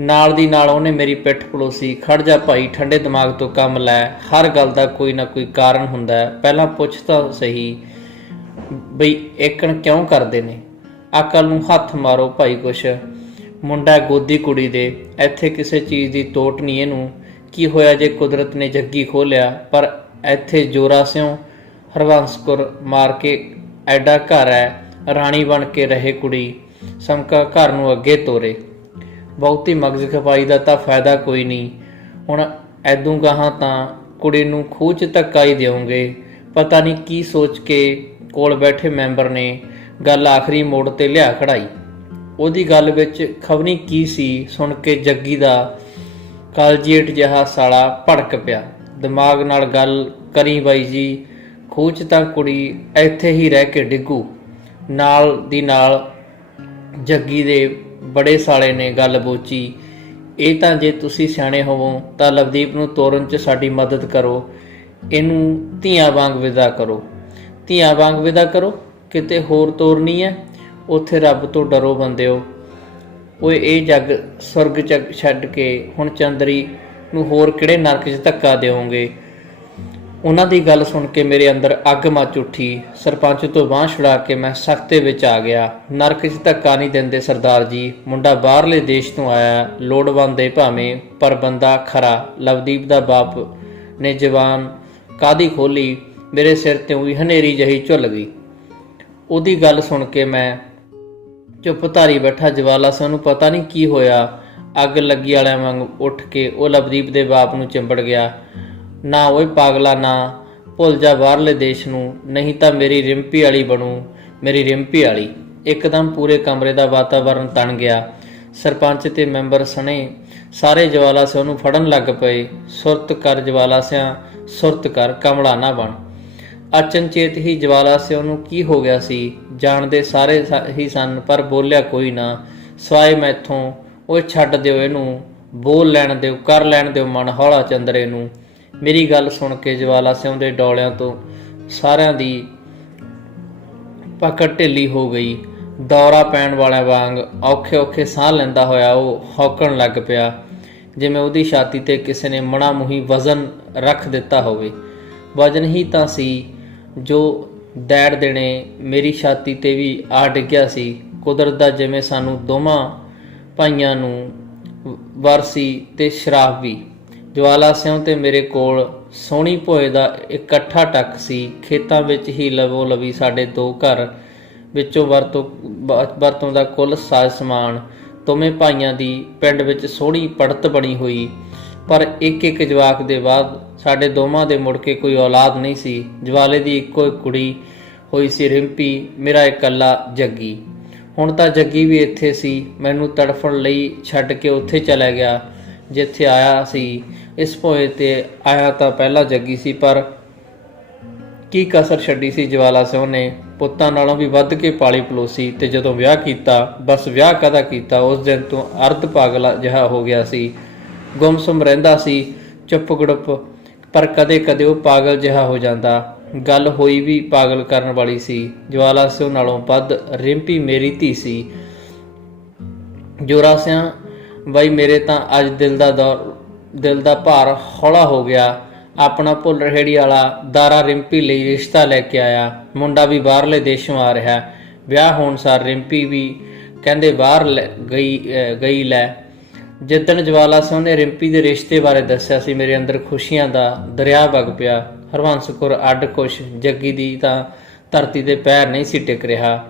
ਨਾਲ ਦੀ ਨਾਲ ਉਹਨੇ ਮੇਰੀ ਪਿੱਠ ਪਲੋਸੀ। ਖੜ ਜਾ ਭਾਈ, ਠੰਡੇ ਦਿਮਾਗ ਤੋਂ ਕੰਮ ਲੈ। ਹਰ ਗੱਲ ਦਾ ਕੋਈ ਨਾ ਕੋਈ ਕਾਰਨ ਹੁੰਦਾ ਹੈ, ਪਹਿਲਾਂ ਪੁੱਛ ਤਾਂ ਸਹੀ ਬਈ ਏਕਣ ਕਿਉਂ ਕਰਦੇ ਨੇ। ਅਕਲ ਨੂੰ ਹੱਥ ਮਾਰੋ ਭਾਈ ਕੁਛ। ਮੁੰਡਾ ਗੋਦੀ ਕੁੜੀ ਦੇ, ਇੱਥੇ ਕਿਸੇ ਚੀਜ਼ ਦੀ ਤੋਟ ਨਹੀਂ ਇਹਨੂੰ। ਕੀ ਹੋਇਆ ਜੇ ਕੁਦਰਤ ਨੇ ਜੱਗੀ ਖੋਲਿਆ, ਪਰ ਇੱਥੇ ਜੋਰਾ ਸਿਉਂ ਹਰਵੰਸਪੁਰ ਮਾਰ ਕੇ ਐਡਾ ਘਰ ਹੈ, ਰਾਣੀ ਬਣ ਕੇ ਰਹੇ ਕੁੜੀ, ਸਮਕਾ ਘਰ ਨੂੰ ਅੱਗੇ ਤੋਰੇ। ਬਹੁਤੀ ਮਗਜ਼ ਖਪਾਈ ਦਾ ਤਾਂ ਫਾਇਦਾ ਕੋਈ ਨਹੀਂ। ਹੁਣ ਐਦੂ ਗਾਹਾਂ ਤਾਂ ਕੁੜੀ ਨੂੰ ਖੂਹ 'ਚ ਧੱਕਾ ਹੀ ਦਿਓਗੇ। ਪਤਾ ਨਹੀਂ ਕੀ ਸੋਚ ਕੇ ਕੋਲ ਬੈਠੇ ਮੈਂਬਰ ਨੇ ਗੱਲ ਆਖਰੀ ਮੋੜ ਤੇ ਲਿਆ ਖੜਾਈ। ਉਹਦੀ ਗੱਲ ਵਿੱਚ ਖਬਨੀ ਕੀ ਸੀ ਸੁਣ ਕੇ ਜੱਗੀ ਦਾ ਕਾਲਜੀਏਟ ਜਿਹਾ ਸਾਲਾ ਭੜਕ ਪਿਆ। ਦਿਮਾਗ ਨਾਲ ਗੱਲ ਕਰੀ ਬਾਈ ਜੀ, ਖੂਹ 'ਚ ਤਾਂ ਕੁੜੀ ਇੱਥੇ ਹੀ ਰਹਿ ਕੇ ਡਿੱਗੂ। ਨਾਲ ਦੀ ਨਾਲ ਜੱਗੀ ਦੇ ਬੜੇ ਸਾਲੇ ਨੇ ਗੱਲ ਬੋਚੀ। ਇਹ ਤਾਂ ਜੇ ਤੁਸੀਂ ਸਿਆਣੇ ਹੋਵੋ ਤਾਂ ਲਵਦੀਪ ਨੂੰ ਤੋਰਨ 'ਚ ਸਾਡੀ ਮਦਦ ਕਰੋ। ਇਹਨੂੰ ਧੀਆਂ ਵਾਂਗ ਵਿਦਾ ਕਰੋ। ਧੀਆਂ ਵਾਂਗ ਵਿਦਾ ਕਰੋ? ਕਿਤੇ ਹੋਰ ਤੋਰਨੀ ਹੈ? ਉੱਥੇ ਰੱਬ ਤੋਂ ਡਰੋ ਬੰਦਿਓ। ਓਏ ਇਹ ਜੱਗ ਸੁਰਗ 'ਚ ਛੱਡ ਕੇ ਹੁਣ ਚੰਦਰੀ ਨੂੰ ਹੋਰ ਕਿਹੜੇ ਨਰਕ 'ਚ ਧੱਕਾ ਦਿਓਗੇ? ਉਹਨਾਂ ਦੀ ਗੱਲ ਸੁਣ ਕੇ ਮੇਰੇ ਅੰਦਰ ਅੱਗ ਮੱਚ ਉੱਠੀ। ਸਰਪੰਚ ਤੋਂ ਬਾਂਹ ਛੁਡਾ ਕੇ ਮੈਂ ਸਖਤੇ ਵਿੱਚ ਆ ਗਿਆ। ਨਰਕ 'ਚ ਧੱਕਾ ਨਹੀਂ ਦਿੰਦੇ ਸਰਦਾਰ ਜੀ, ਮੁੰਡਾ ਬਾਹਰਲੇ ਦੇਸ਼ ਤੋਂ ਆਇਆ, ਲੋੜਵੰਦ ਏ ਭਾਵੇਂ, ਪਰ ਬੰਦਾ ਖਰਾ। ਲਵਦੀਪ ਦਾ ਬਾਪ ਨੇ ਜਵਾਨ ਕਾਹਦੀ ਖੋਲੀ, ਮੇਰੇ ਸਿਰ ਤੇ ਵੀ ਹਨੇਰੀ ਜਹੀ ਝੁੱਲ ਗਈ। ਉਹਦੀ ਗੱਲ ਸੁਣ ਕੇ ਮੈਂ ਚੁੱਪ ਧਾਰੀ ਬੈਠਾ। ਜਵਾਲਾ ਸਿੰਘ ਨੂੰ ਪਤਾ ਨਹੀਂ ਕੀ ਹੋਇਆ, ਅੱਗ ਲੱਗੀ ਵਾਲਿਆਂ ਵਾਂਗ ਉੱਠ ਕੇ ਉਹ ਲਵਦੀਪ ਦੇ ਬਾਪ ਨੂੰ ਚਿੰਬੜ ਗਿਆ। ਨਾ ਓਏ ਪਾਗਲਾ, ਨਾ ਭੁੱਲ ਜਾ ਬਾਹਰਲੇ ਦੇਸ਼ ਨੂੰ, ਨਹੀਂ ਤਾਂ ਮੇਰੀ ਰਿੰਪੀ ਵਾਲੀ ਬਣੂ, ਮੇਰੀ ਰਿੰਪੀ ਵਾਲੀ। ਇੱਕਦਮ ਪੂਰੇ ਕਮਰੇ ਦਾ ਵਾਤਾਵਰਨ ਤਣ ਗਿਆ। ਸਰਪੰਚ ਤੇ ਮੈਂਬਰ ਸਣੇ ਸਾਰੇ ਜਵਾਲਾ ਸਿੰਘ ਨੂੰ ਫੜਨ ਲੱਗ ਪਏ। ਸੁਰਤ ਕਰ ਜਵਾਲਾ ਸਿਆਂ, ਸੁਰਤ ਕਰ, ਕਮਲਾ ਨਾ ਬਣ। ਅਚਨਚੇਤ ਹੀ ਜਵਾਲਾ ਸਿੰਘ ਨੂੰ ਕੀ ਹੋ ਗਿਆ ਸੀ ਜਾਣਦੇ ਸਾਰੇ ਹੀ ਸਨ, ਪਰ ਬੋਲਿਆ ਕੋਈ ਨਾ ਸਵਾਏ ਮੈਥੋਂ। ਉਹ ਛੱਡ ਦਿਓ ਇਹਨੂੰ, ਬੋਲ ਲੈਣ ਦਿਓ, ਕਰ ਲੈਣ ਦਿਓ ਮਨ ਹੌਲਾ ਚੰਦਰੇ ਨੂੰ। ਮੇਰੀ ਗੱਲ ਸੁਣ ਕੇ ਜਵਾਲਾ ਸਿੰਘ ਦੇ ਡੌਲਿਆਂ ਤੋਂ ਸਾਰਿਆਂ ਦੀ ਪਕੜ ਢਿੱਲੀ ਹੋ ਗਈ। ਦੌਰਾ ਪੈਣ ਵਾਲਿਆਂ ਵਾਂਗ ਔਖੇ ਔਖੇ ਸਾਹ ਲੈਂਦਾ ਹੋਇਆ ਉਹ ਹੌਕਣ ਲੱਗ ਪਿਆ, ਜਿਵੇਂ ਉਹਦੀ ਛਾਤੀ ਤੇ ਕਿਸੇ ਨੇ ਮਣਾ ਮੂੰਹੀ ਵਜ਼ਨ ਰੱਖ ਦਿੱਤਾ ਹੋਵੇ। ਵਜ਼ਨ ਹੀ ਤਾਂ ਸੀ ਜੋ ਦੈੜ ਦੇਣੇ ਮੇਰੀ ਛਾਤੀ ਤੇ ਵੀ ਆ ਡਿੱਗਿਆ ਸੀ। ਕੁਦਰਤ ਦਾ ਜਿਵੇਂ ਸਾਨੂੰ ਦੋਵਾਂ ਭਾਈਆਂ ਨੂੰ ਵਰਸੀ ਤੇ ਸ਼ਰਾਬ ਵੀ। ਜਵਾਲਾ ਸਿੰਘ ਤੇ ਮੇਰੇ ਕੋਲ ਸੋਹਣੀ ਭੋਏ ਦਾ ਇਕੱਠਾ ਟੱਕ ਸੀ। ਖੇਤਾਂ ਵਿੱਚ ਹੀ ਲਵੋ ਲਵੀ ਸਾਡੇ ਦੋ ਘਰ ਵਿੱਚੋਂ ਵਰਤੋਂ ਦਾ ਕੁੱਲ ਸਾਜ ਸਮਾਨ। ਦੋਵੇਂ ਭਾਈਆਂ ਦੀ ਪਿੰਡ ਵਿੱਚ ਸੋਹਣੀ ਪੜਤ ਬਣੀ ਹੋਈ, ਪਰ ਇੱਕ ਇੱਕ ਜਵਾਕ ਦੇ ਬਾਅਦ ਸਾਡੇ ਦੋਵਾਂ ਦੇ ਮੁੜ ਕੇ ਕੋਈ ਔਲਾਦ ਨਹੀਂ ਸੀ। ਜਵਾਲੇ ਦੀ ਇੱਕੋ ਇੱਕ ਕੁੜੀ ਹੋਈ ਸੀ ਰਿੰਪੀ, ਮੇਰਾ ਇਕੱਲਾ ਜੱਗੀ। ਹੁਣ ਤਾਂ ਜੱਗੀ ਵੀ ਇੱਥੇ ਸੀ, ਮੈਨੂੰ ਤੜਫਣ ਲਈ ਛੱਡ ਕੇ ਉੱਥੇ ਚਲਾ ਗਿਆ ਜਿੱਥੇ ਆਇਆ ਸੀ। ਇਸ ਭੋਏ ਤੇ ਆਇਆ ਤਾਂ ਪਹਿਲਾਂ ਜੱਗੀ ਸੀ, ਪਰ ਕੀ ਕਸਰ ਛੱਡੀ ਸੀ ਜਵਾਲਾ ਸਿੰਘ ਨੇ। ਪੁੱਤਾਂ ਨਾਲੋਂ ਵੀ ਵੱਧ ਕੇ ਪਾਲੀ ਪਲੋਸੀ, ਤੇ ਜਦੋਂ ਵਿਆਹ ਕੀਤਾ, ਬਸ ਵਿਆਹ ਕਦਾ ਕੀਤਾ, ਉਸ ਦਿਨ ਤੋਂ ਅਰਧ ਪਾਗਲਾ ਜਿਹਾ ਹੋ ਗਿਆ ਸੀ। ਗੁੰਮਸੁੰਮ ਰਹਿੰਦਾ ਸੀ, ਚੁੱਪ ਗੜੁੱਪ, ਪਰ ਕਦੇ ਕਦੇ ਉਹ ਪਾਗਲ ਜਿਹਾ ਹੋ ਜਾਂਦਾ। ਗੱਲ ਹੋਈ ਵੀ ਪਾਗਲ ਕਰਨ ਵਾਲੀ ਸੀ। ਜਵਾਲਾ ਸਿੰਘ ਨਾਲੋਂ ਵੱਧ ਰਿੰਪੀ ਮੇਰੀ ਧੀ ਸੀ। ਜੋਰਾ ਸਿੰਘ ਬਈ ਮੇਰੇ ਤਾਂ ਅੱਜ ਦਿਲ ਦਾ ਭਾਰ ਹੌਲਾ ਹੋ ਗਿਆ। ਆਪਣਾ ਭੁੱਲ ਰਹੇੜੀ ਵਾਲਾ ਦਾਰਾ ਰਿੰਪੀ ਲਈ ਰਿਸ਼ਤਾ ਲੈ ਕੇ ਆਇਆ। ਮੁੰਡਾ ਵੀ ਬਾਹਰਲੇ ਦੇਸ਼ੋਂ ਆ ਰਿਹਾ। ਵਿਆਹ ਹੋਣ ਸਾਰ ਰਿੰਪੀ ਵੀ ਕਹਿੰਦੇ ਬਾਹਰ ਗਈ ਲੈ। ਜਿੱਦਣ ਜਵਾਲਾ ਸਿੰਘ ਨੇ ਰਿੰਪੀ ਦੇ ਰਿਸ਼ਤੇ ਬਾਰੇ ਦੱਸਿਆ ਸੀ, ਮੇਰੇ ਅੰਦਰ ਖੁਸ਼ੀਆਂ ਦਾ ਦਰਿਆ ਵਗ ਪਿਆ। ਹਰਬੰਸ ਕੌਰ ਅੱਡ ਖੁਸ਼, ਜੱਗੀ ਦੀ ਤਾਂ ਧਰਤੀ ਤੇ ਪੈਰ ਨਹੀਂ ਸੀ ਟਿਕ ਰਿਹਾ।